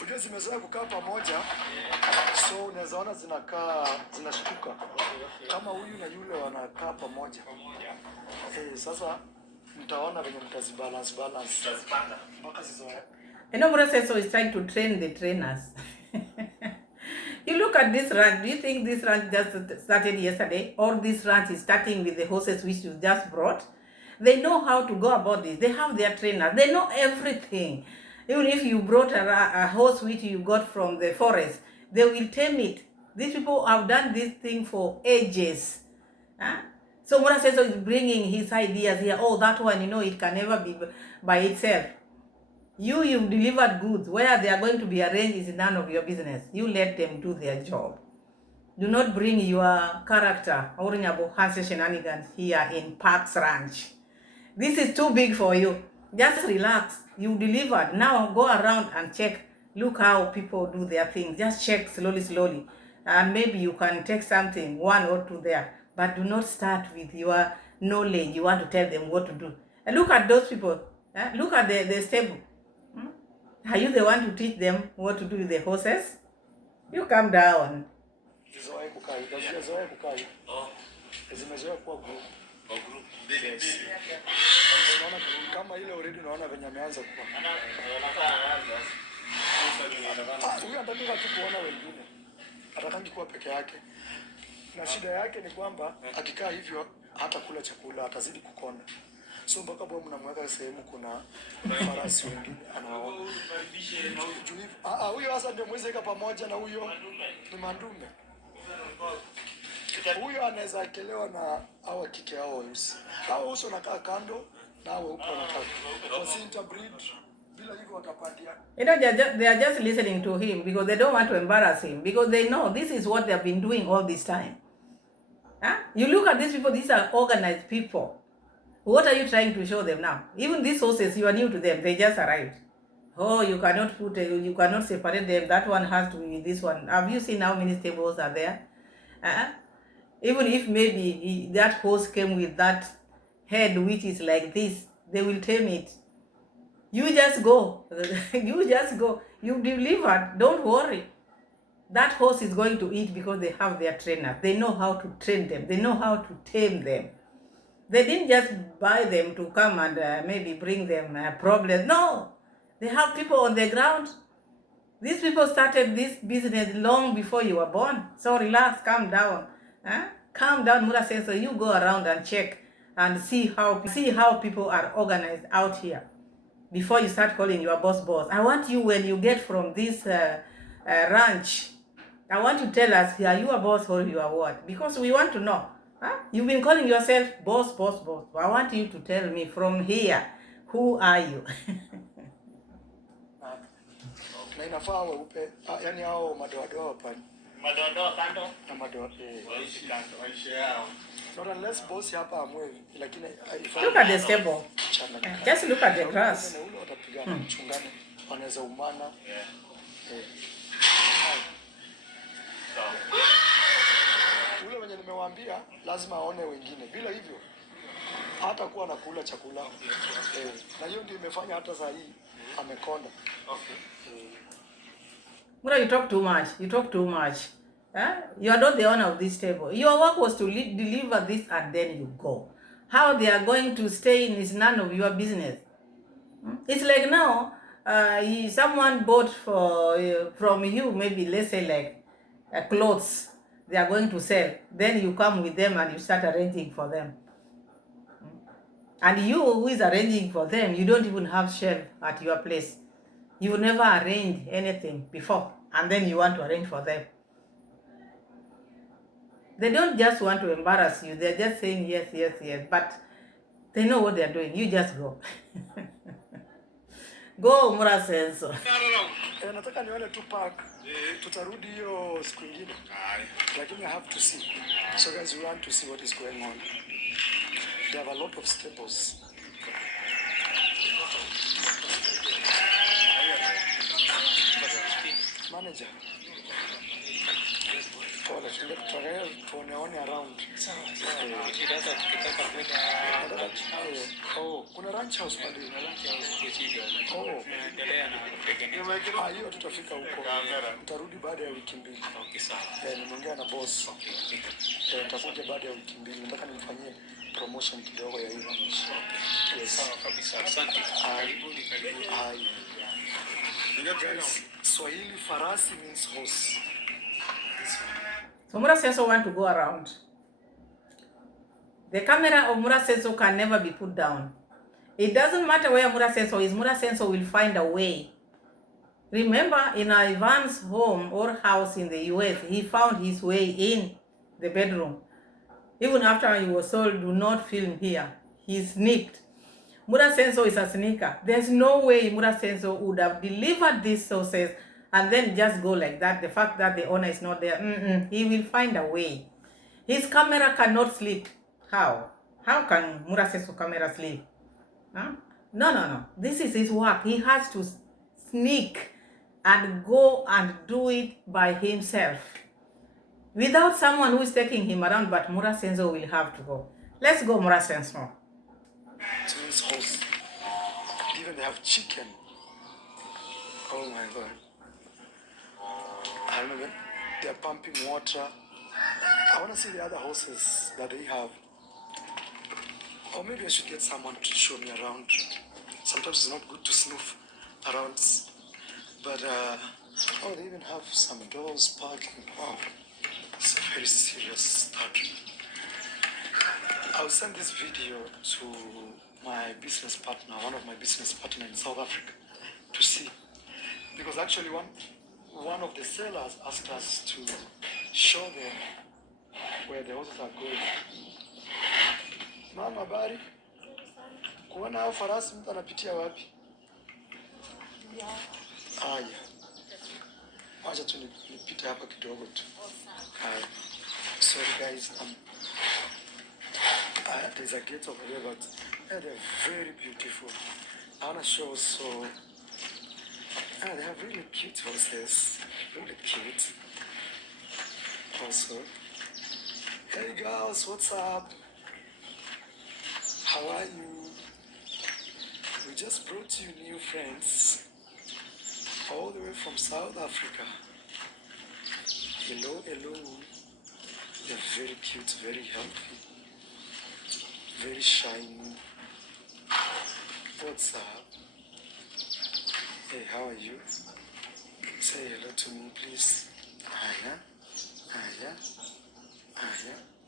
Unajua zimezoea kukaa pamoja, so unaweza ona zinashtuka kama huyu na yule wanakaa pamoja. Sasa mtaona venye mtazibalance mpaka zizoe. Rocio is trying to train the trainers. You look at this ranch. Do you think this ranch just started yesterday, or this ranch is starting with the horses which you just brought? They know how to go about this. They have their trainers. They know everything. Even if you brought a horse which you got from the forest, they will tame it. These people have done this thing for ages. Huh? So Rocio is bringing his ideas here. Oh, that one, it can never be by itself. You've delivered goods. Where they are going to be arranged is none of your business. You let them do their job. Do not bring your character or your shenanigans here in Parks Ranch. This is too big for you. Just relax. You delivered. Now go around and check. Look how people do their things. Just check slowly. And maybe you can take something, one or two there. But do not start with your knowledge. You want to tell them what to do. And look at those people. Look at the stable. Are you the one to teach them what to do with the horses? You come down. Kama ile already unaona venye ameanza kuwa. Huyu anataka tu kuona wengine. Atakangi kuwa peke yake. Na shida yake ni kwamba akikaa hivyo hata kula chakula atazidi kukonda. So mpaka bwana mnamweka sehemu kuna farasi wengine anaona. Huyo hasa ndio mwezeka pamoja na huyo ni mandume. Huyo anaweza akelewa na hawa kike hao weusi. Hao uso nakaa kando na hao upo nakaa. Wasi interbreed bila hivyo watapatia. They are just listening to him because they don't want to embarrass him, because they know this is what they have been doing all this time. You look at these people, these are organized people. What are you trying to show them now? Even these horses, you are new to them. They just arrived. Oh, you cannot separate them. That one has to be with this one. Have you seen how many stables are there? Even if maybe that horse came with that head which is like this, they will tame it. You just go. You delivered. Don't worry. That horse is going to eat because they have their trainer. They know how to train them. They know how to tame them. They didn't just buy them to come and maybe bring them problems. No, they have people on the ground. These people started this business long before you were born. So relax, calm down. Calm down, Rocio. So you go around and check and see how people are organized out here before you start calling your boss. I want you, when you get from this ranch, I want to tell us, are you a boss or you are what? Because we want to know. You've been calling yourself boss. I want you to tell me from here, who are you? Na inafaa weupe, yani hao madoadoa pale. Madoadoa kando na madoa waishi kando waishi yao. Not unless boss hapa amwe, lakini look at the stable. Just look at the grass. Ule watapigana mchungane, wanaweza umana. Ule wenye nimewaambia lazima aone wengine. Bila hivyo hata kuwa nakula chakula. Na hiyo ndio imefanya hata saa hii amekonda. Mura, you talk too much. You are not the owner of this table. Your work was to deliver this and then you go. How they are going to stay in is none of your business. It's like now, someone bought from you, maybe let's say like clothes they are going to sell. Then you come with them and you start arranging for them. And you who is arranging for them, you don't even have shelf at your place. You never arranged anything before, and then you want to arrange for them. They don't just want to embarrass you. They're just saying yes, yes, yes. But they know what they're doing. You just go. Go, Mura Senso. Nataka nione tu park. Tutarudi hiyo siku ingine. Lakini I have to see. So guys, we want to see what is going on. They have a lot of staples. Manager. Pole, tuone around. Oh, kuna ranch house pale. Oh. Hiyo tutafika huko. Tutarudi baada ya wiki mbili. Okay, sawa. Nimeongea na boss. Nitakuja baada ya wiki mbili. Nataka nimfanyie promotion kidogo ya hiyo ranch. Yes. Sawa kabisa. Asante. Karibuni. Swahili farasi means horse. So Mura Senso want to go around. The camera of Mura Senso can never be put down. It doesn't matter where Mura Senso is, Mura Senso will find a way. Remember, in Ivan's home or house in the US, he found his way in the bedroom. Even after he was told, do not film here, he sneaked. Mura Senso is a sneaker. There's no way Mura Senso would have delivered these sauces and then just go like that. The fact that the owner is not there, he will find a way. His camera cannot sleep. How? How can Mura Senso camera sleep? Huh? No. This is his work. He has to sneak and go and do it by himself. Without someone who is taking him around, but Mura Senso will have to go. Let's go, Mura Senso. To his house. Even they have chicken. Oh my God. I remember they're pumping water. I want to see the other horses that they have. Or maybe I should get someone to show me around. Sometimes it's not good to sniff around. But, they even have some doors parking. Wow. It's a very serious start. I'll send this video to my business partner, one of my business partners in South Africa, to see. Because actually one of the sellers asked us to show them where the horses are going. Mama, habari? Kuona hao farasi mtu anapitia wapi? Haya. Wacha tu nipite hapa kidogo tu. Sorry guys, there's a gate over there, but they're very beautiful. I want to show also, they have really cute horses, really cute. Also, hey girls, what's up? How are you? We just brought you new friends, all the way from South Africa. Hello. They're very cute, very healthy, very shiny. What's up? Hey, how are you? Say hello to me, please. Hiya.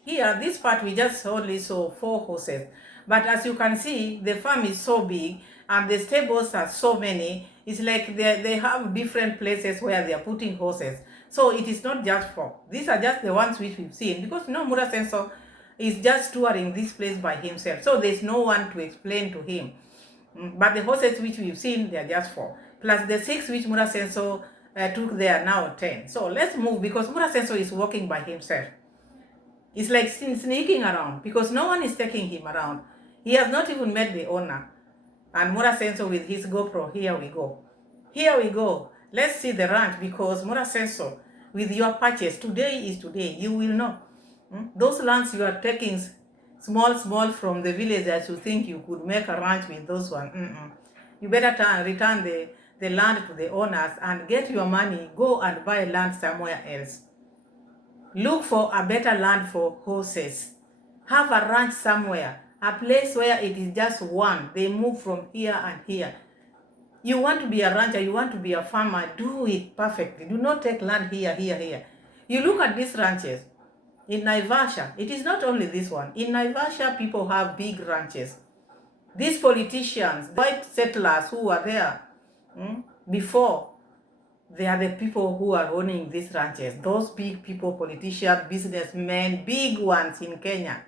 Here, this part we just only saw 4 horses. But as you can see, the farm is so big and the stables are so many. It's like they have different places where they are putting horses. So it is not just 4. These are just the ones which we've seen. Because Mura Senso is just touring this place by himself. So there's no one to explain to him. But the horses which we've seen, they are just 4. Plus the 6 which Mura Senso took, they are now 10. So let's move because Mura Senso is walking by himself. It's like sneaking around because no one is taking him around. He has not even met the owner. And Mura Senso with his GoPro, here we go. Let's see the ranch because Mura Senso, with your purchase, today is today. You will know. Those lands you are taking small from the villagers who think you could make a ranch with those ones. You better return the land to the owners and get your money. Go and buy land somewhere else. Look for a better land for horses. Have a ranch somewhere. A place where it is just one. They move from here and here. You want to be a rancher, you want to be a farmer, do it perfectly. Do not take land here. You look at these ranches. In Naivasha, it is not only this one. In Naivasha, people have big ranches. These politicians, white settlers who were there before, They are the people who are owning these ranches. Those big people, politicians, businessmen, big ones in Kenya.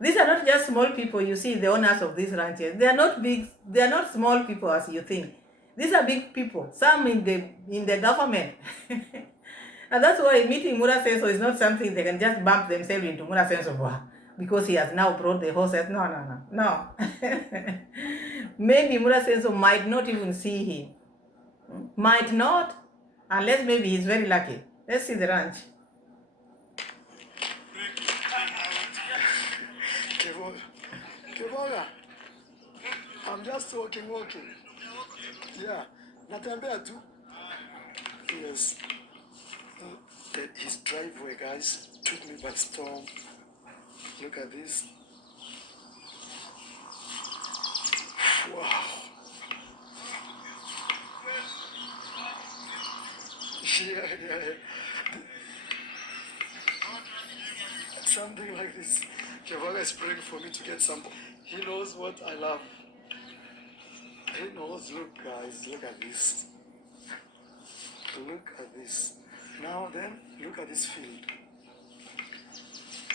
These are not just small people. You see, the owners of these ranches, they are not big. They are not small people as you think. These are big people. Some in the government, and that's why meeting Mura Senso is not something they can just bump themselves into Mura Senso because he has now brought the horses. No. Maybe Mura Senso might not even see him. Might not, unless maybe he's very lucky. Let's see the ranch. Kevoga, I'm just walking. Yeah, natembea tu. Yes. His driveway, guys, took me by storm. Look at this. Wow. Yeah. Something like this. Kevoga is praying for me to get some. He knows what I love. He knows. Look, guys, look at this. Look at this. Now then, look at this field.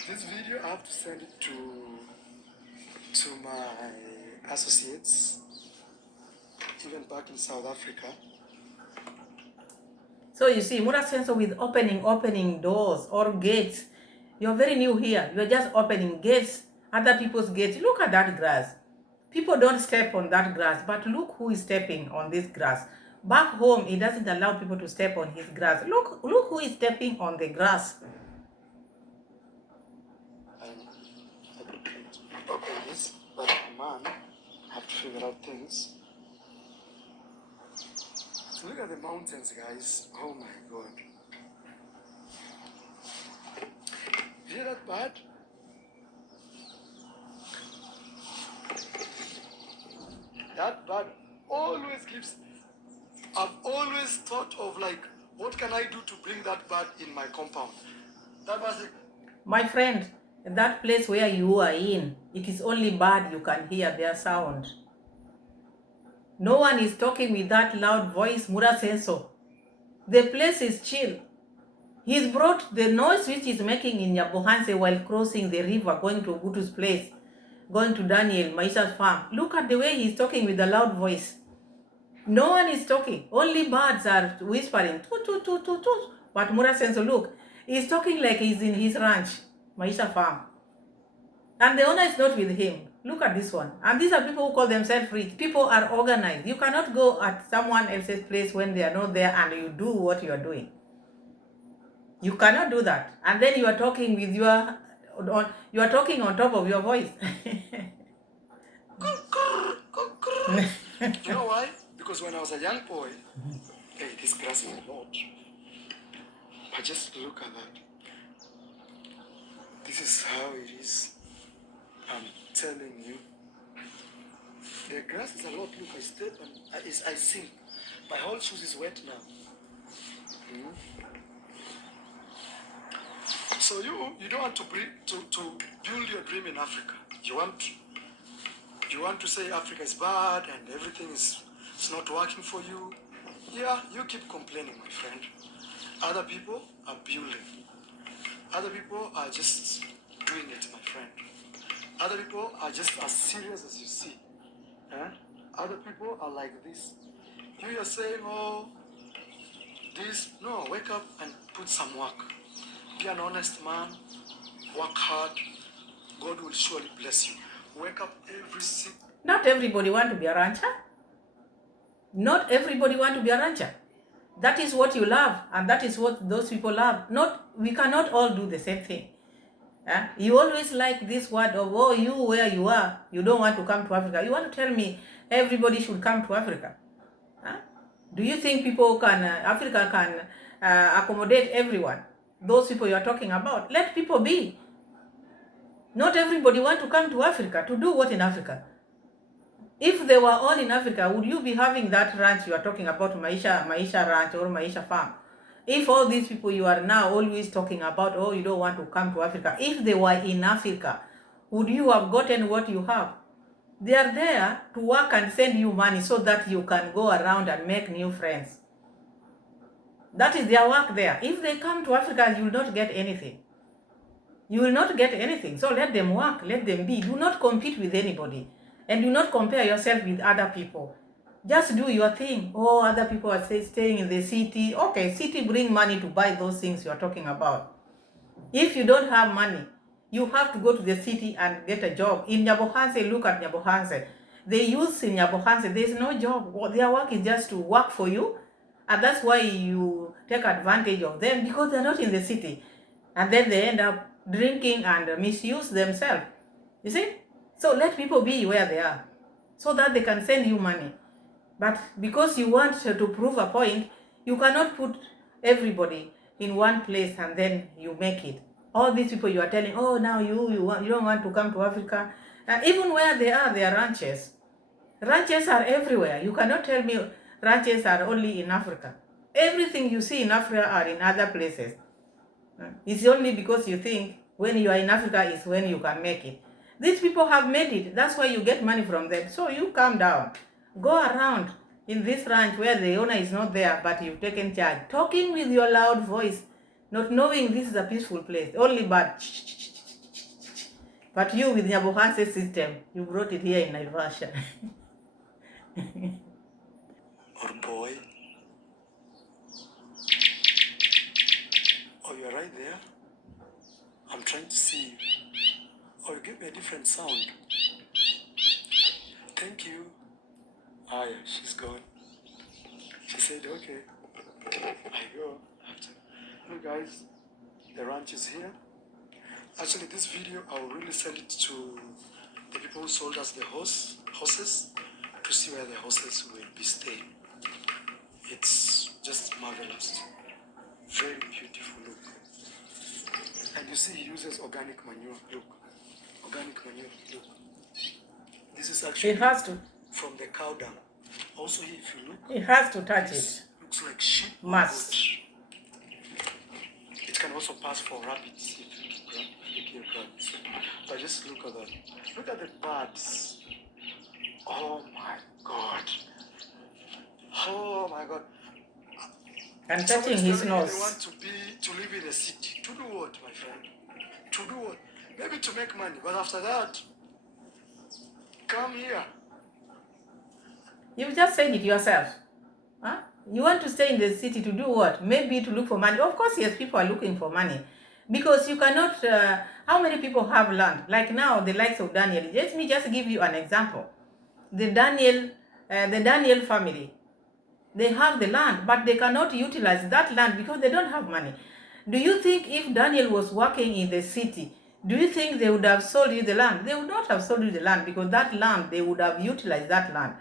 This video, I have to send it to my associates, even back in South Africa. So you see, Mura Senso with opening doors or gates. You're very new here. You're just opening gates, other people's gates. Look at that grass. People don't step on that grass, but look who is stepping on this grass. Back home, he doesn't allow people to step on his grass. Look who is stepping on the grass. I could open this, but man, I have to figure out things. So look at the mountains, guys. Oh my God. You hear that bird? That bird always gives. I've always thought of like, what can I do to bring that bird in my compound? That was like, My friend, that place where you are in, it is only bird you can hear their sound. No one is talking with that loud voice, Mura Senso. The place is chill. He's brought the noise which he's making in Nyabohanse while crossing the river, going to Ogutu's place, going to Daniel, Maisha's farm. Look at the way he's talking with a loud voice. No one is talking. Only birds are whispering. Toot, toot, toot, toot, toot. But Mura Senso, look, he's talking like he's in his ranch, Maisha farm. And the owner is not with him. Look at this one. And these are people who call themselves rich. People are organized. You cannot go at someone else's place when they are not there and you do what you are doing. You cannot do that. And then you are talking with you are talking on top of your voice. you know why? Because when I was a young boy, hey, this grass is a lot. But just look at that. This is how it is. I'm telling you. The grass is a lot. Look, I step and I sink. My whole shoes is wet now. So you don't want to build your dream in Africa. You want to say Africa is bad and everything is not working for you. Yeah, you keep complaining, my friend. Other people are building. Other people are just doing it, my friend. Other people are just as serious as you see. Other people are like this. You are saying, oh, this. No, wake up and put some work. Be an honest man. Work hard. God will surely bless you. Wake up every single. Not everybody want to be a rancher. Not everybody want to be a rancher. That is what you love, and that is what those people love. We cannot all do the same thing. You always like this word of, oh, you where you are, you don't want to come to Africa. You want to tell me everybody should come to Africa? Do you think Africa can accommodate everyone? Those people you are talking about, let people be. Not everybody want to come to Africa to do what in Africa? If they were all in Africa, would you be having that ranch you are talking about, Maisha ranch or Maisha farm? If all these people you are now always talking about, oh, you don't want to come to Africa, if they were in Africa, would you have gotten what you have? They are there to work and send you money so that you can go around and make new friends. That is their work there. If they come to Africa, you will not get anything. You will not get anything. So let them work, let them be. Do not compete with anybody. And do not compare yourself with other people. Just do your thing. Oh, other people are staying in the city. Okay, city bring money to buy those things you are talking about. If you don't have money, you have to go to the city and get a job. In Nyabohanse, look at Nyabohanse. They use in Nyabohanse, there's no job. Their work is just to work for you. And that's why you take advantage of them, because they're not in the city. And then they end up drinking and misuse themselves. You see? So let people be where they are, so that they can send you money. But because you want to prove a point, you cannot put everybody in one place and then you make it. All these people you are telling, oh, now you don't want to come to Africa. Even where they are ranches. Ranches are everywhere. You cannot tell me ranches are only in Africa. Everything you see in Africa are in other places. It's only because you think when you are in Africa is when you can make it. These people have made it. That's why you get money from them. So you calm down. Go around in this ranch where the owner is not there, but you've taken charge. Talking with your loud voice, not knowing this is a peaceful place. Only bad. But you with Nyabohanse system, you brought it here in Naivasha. Or boy. Oh, you're right there. I'm trying to see you. Oh, you gave me a different sound. Thank you. Ah, yeah, she's gone. She said, okay. I go. Look, guys, the ranch is here. Actually, this video, I will really send it to the people who sold us the horses to see where the horses will be staying. It's just marvelous. Very beautiful, look. And you see, he uses organic manure, look. Organic manure, look. This is actually It has to. from the cow dung. Also, if you look, It has to touch this it. looks like sheep or Must. goat. It can also pass for rabbits if you kill rabbits. But just look at that. Look at the birds. Oh my God. Oh my God. And Somebody's touching his telling me they nose. want to live in a city. To do what, my friend? To do what? Maybe to make money, but after that, come here. You've just said it yourself. Huh? You want to stay in the city to do what? Maybe to look for money. Of course, yes, people are looking for money. Because you cannot, how many people have land? Like now, the likes of Daniel. Let me just give you an example. The Daniel family, they have the land, but they cannot utilize that land because they don't have money. Do you think if Daniel was working in the city, do you think they would have sold you the land? They would not have sold you the land, because that land, they would have utilized that land.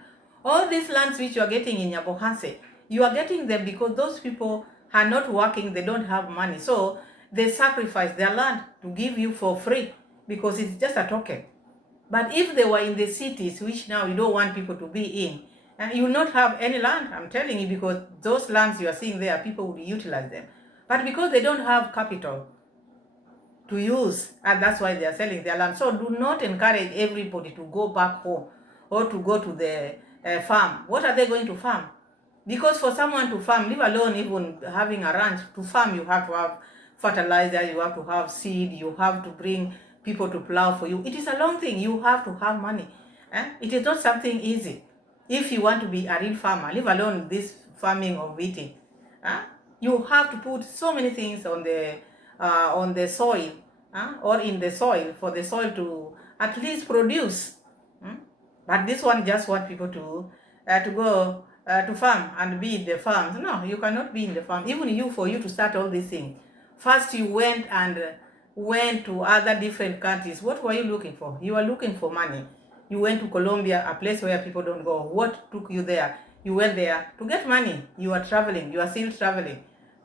All these lands which you are getting in Nyabohanse, you are getting them because those people are not working, they don't have money. So they sacrifice their land to give you for free because it's just a token. But if they were in the cities, which now you don't want people to be in, and you will not have any land, I'm telling you, because those lands you are seeing there, people will utilize them. But because they don't have capital to use, and that's why they are selling their land. So do not encourage everybody to go back home or to go to the farm. What are they going to farm? Because for someone to farm, leave alone even having a ranch, to farm you have to have fertilizer, you have to have seed, you have to bring people to plow for you. It is a long thing. You have to have money. It is not something easy. If you want to be a real farmer, leave alone this farming of eating. You have to put so many things on the soil or in the soil for the soil to at least produce. But this one just want people to go to farm and be in the farms. No, you cannot be in the farm. Even you, for you to start all these things, first you went to other different countries. What were you looking for? You were looking for money. You went to Colombia, a place where people don't go. What took you there? You went there to get money. You are traveling. You are still traveling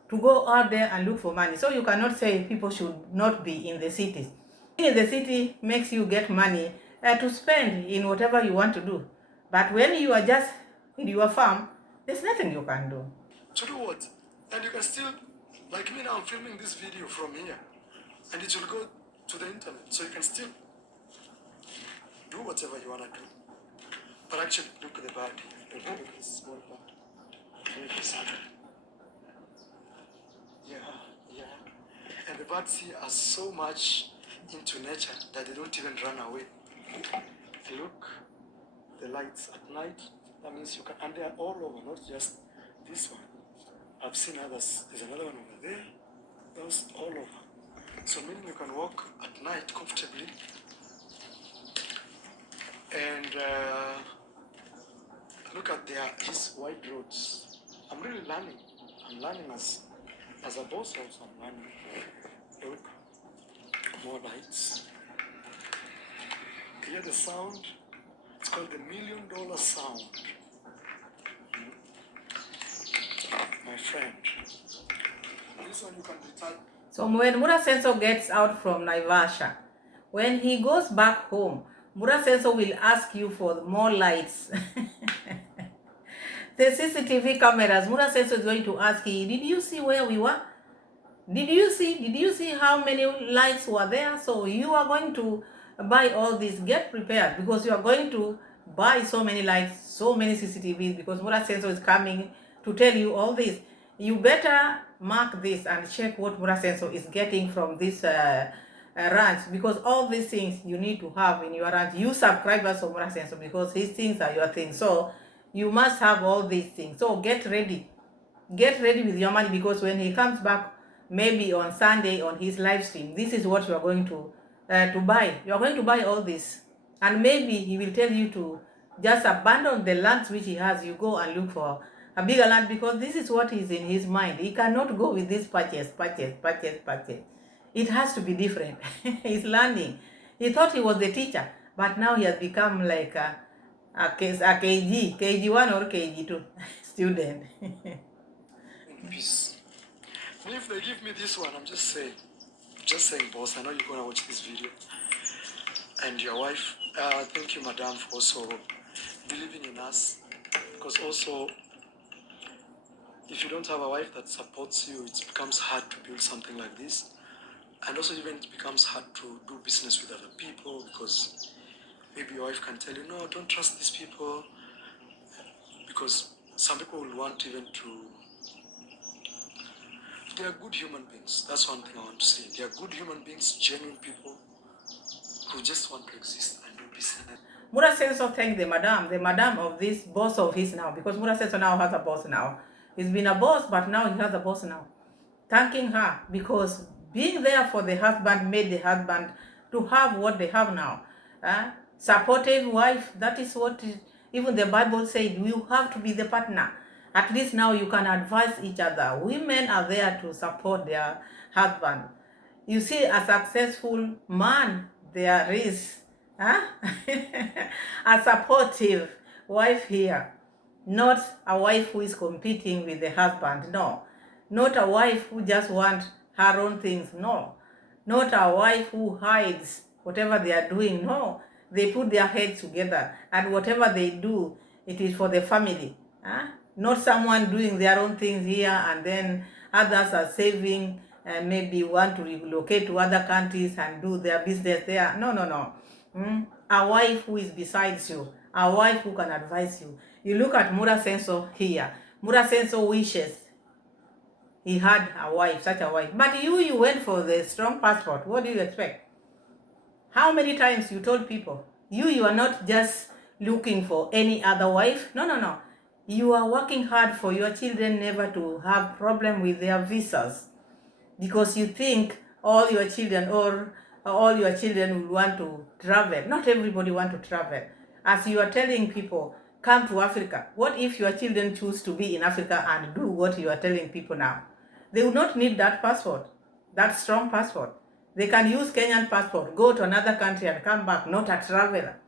to go out there and look for money. So you cannot say people should not be in the cities. Being in the city makes you get money to spend in whatever you want to do. But when you are just in your farm, there's nothing you can do. To do what? And you can still, like me now, I'm filming this video from here. And it will go to the internet. So you can still do whatever you want to do. But actually, look at the bird here. Look at this small bird. Very sad. birds here are so much into nature that they don't even run away. Look, the lights at night, that means you can, and they are all over, not just this one. I've seen others. There's another one over there. Those all over. So meaning you can walk at night comfortably. And look at these wide roads. I'm really learning. I'm learning as a boss also. I'm learning. Look, more lights. Hear the sound? It's called the $1 million sound. My friend. This one you can return. So when Murasenso gets out from Naivasha, when he goes back home, Murasenso will ask you for more lights. The CCTV cameras, Murasenso is going to ask you, did you see where we were? Did you see how many lights were there? So you are going to buy all this. Get prepared, because you are going to buy so many lights, so many CCTVs, because Murasenso is coming to tell you all this. You better mark this and check what Murasenso is getting from this ranch, because all these things you need to have in your ranch. You subscribers of Murasenso, because his things are your things. So you must have all these things. So get ready with your money, because when he comes back, maybe on Sunday on his live stream, this is what you are going to buy. You are going to buy all this, and maybe he will tell you to just abandon the lands which he has. You go and look for a bigger land, because this is what is in his mind. He cannot go with this purchase. It has to be different. He's learning. He thought he was the teacher, but now he has become like a KG1 or KG2 student. Peace. If they give me this one, I'm just saying, boss, I know you're gonna watch this video. And your wife, thank you, madam, for also believing in us. Because also, if you don't have a wife that supports you, it becomes hard to build something like this. And also even it becomes hard to do business with other people, because maybe your wife can tell you, no, don't trust these people. Because some people will want even to... They are good human beings. That's one thing I want to say. They are good human beings, genuine people who just want to exist and do business. Murasenso thanked the madam of this boss of his now, because Murasenso now has a boss now. He's been a boss, but now he has a boss now. Thanking her, because being there for the husband made the husband to have what they have now. Supportive wife, that is what even the Bible said. You have to be the partner. At least now you can advise each other. Women are there to support their husband. You see, a successful man there is a supportive wife here, not a wife who is competing with the husband. No, not a wife who just wants her own things. No, not a wife who hides whatever they are doing. No, they put their heads together, and whatever they do, it is for the family. Not someone doing their own things here and then others are saving and maybe want to relocate to other countries and do their business there. No. A wife who is besides you, a wife who can advise you. You look at Murasenso here. Murasenso wishes he had a wife, such a wife. But you went for the strong passport. What do you expect? How many times you told people, you are not just looking for any other wife. No. You are working hard for your children never to have problem with their visas, because you think all your children will want to travel. Not everybody want to travel. As you are telling people, come to Africa. What if your children choose to be in Africa and do what you are telling people now? They will not need that passport, that strong passport. They can use Kenyan passport, go to another country and come back, not a traveler.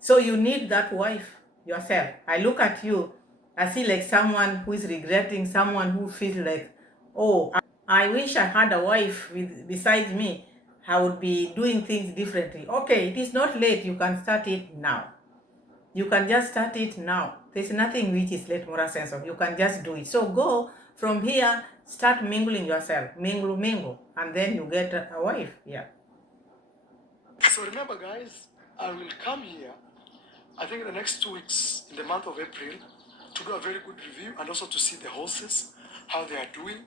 So you need that wife yourself. I look at you, I see like someone who is regretting, someone who feels like, oh, I wish I had a wife beside me. I would be doing things differently. Okay, it is not late. You can start it now. You can just start it now. There's nothing which is late, Murasenso. You can just do it. So go from here, start mingling yourself. Mingle. And then you get a wife. Yeah. So remember, guys, I will come here, I think in the next 2 weeks, in the month of April, to do a very good review and also to see the horses, how they are doing.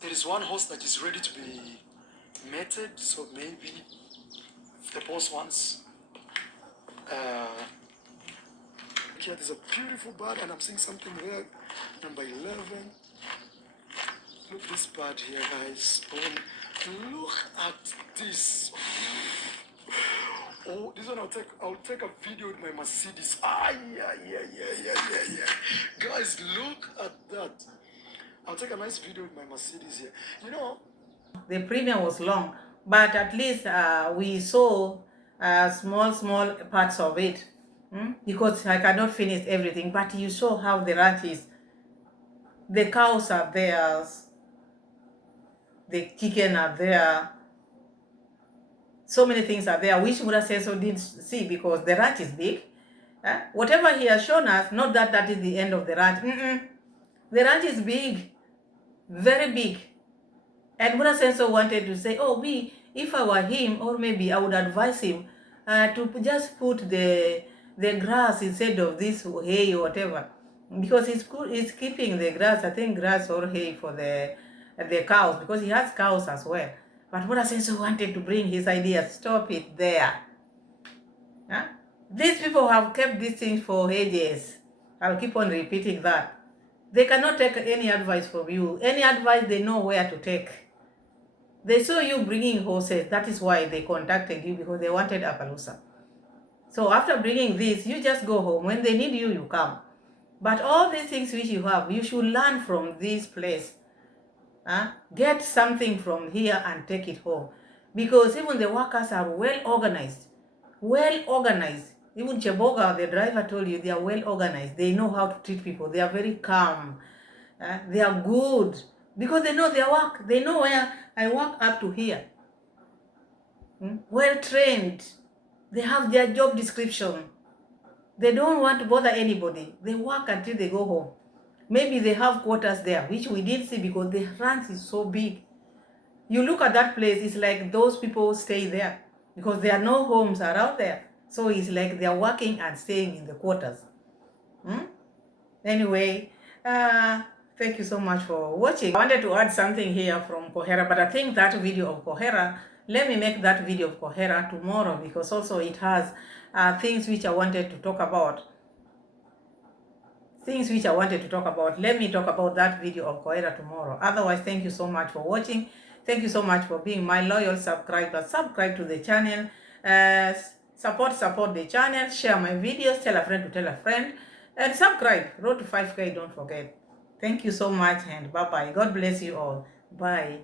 there is one horse that is ready to be mated, so maybe if the boss wants. Here there's a beautiful bird, and I'm seeing something there. Number 11. Look this bird here, guys. Oh, look at this. Oh, this one I'll take a video with my Mercedes. Yeah. Guys, look at that. I'll take a nice video with my Mercedes here. You know, the premium was long, but at least we saw small parts of it, because I cannot finish everything, but you saw how the ranch is. The cows are there, the chicken are there, so many things are there which Mura Senso didn't see because the ranch is big. Whatever he has shown us, not that is the end of the ranch. The ranch is big, very big. And Mura Senso wanted to say, oh, if I were him, or maybe I would advise him to just put the grass instead of this hay or whatever, because he's keeping the grass, I think grass or hay for the cows, because he has cows as well. But Mura Senso wanted to bring his idea, stop it there. These people have kept these things for ages. I'll keep on repeating that. They cannot take any advice from you. Any advice they know where to take. They saw you bringing horses. That is why they contacted you, because they wanted Appaloosa. So after bringing this, you just go home. When they need you, you come. But all these things which you have, you should learn from this place. Get something from here and take it home. Because even the workers are well organized. Well organized. Even Cheboga, the driver, told you they are well organized. They know how to treat people. They are very calm. They are good. Because they know their work. They know where I work up to here. Well trained. They have their job description. They don't want to bother anybody. They work until they go home. Maybe they have quarters there, which we didn't see because the ranch is so big. You look at that place, it's like those people stay there because there are no homes around there. So it's like they're working and staying in the quarters. Anyway, thank you so much for watching. I wanted to add something here from Kohera, but I think that video of Kohera, let me make that video of Kohera tomorrow, because also it has things which I wanted to talk about. Let me talk about that video of Kohera tomorrow. Otherwise, thank you so much for watching. Thank you so much for being my loyal subscriber. Subscribe to the channel. Support the channel. Share my videos. Tell a friend to tell a friend. And subscribe. Road to 5K, don't forget. Thank you so much, and bye-bye. God bless you all. Bye.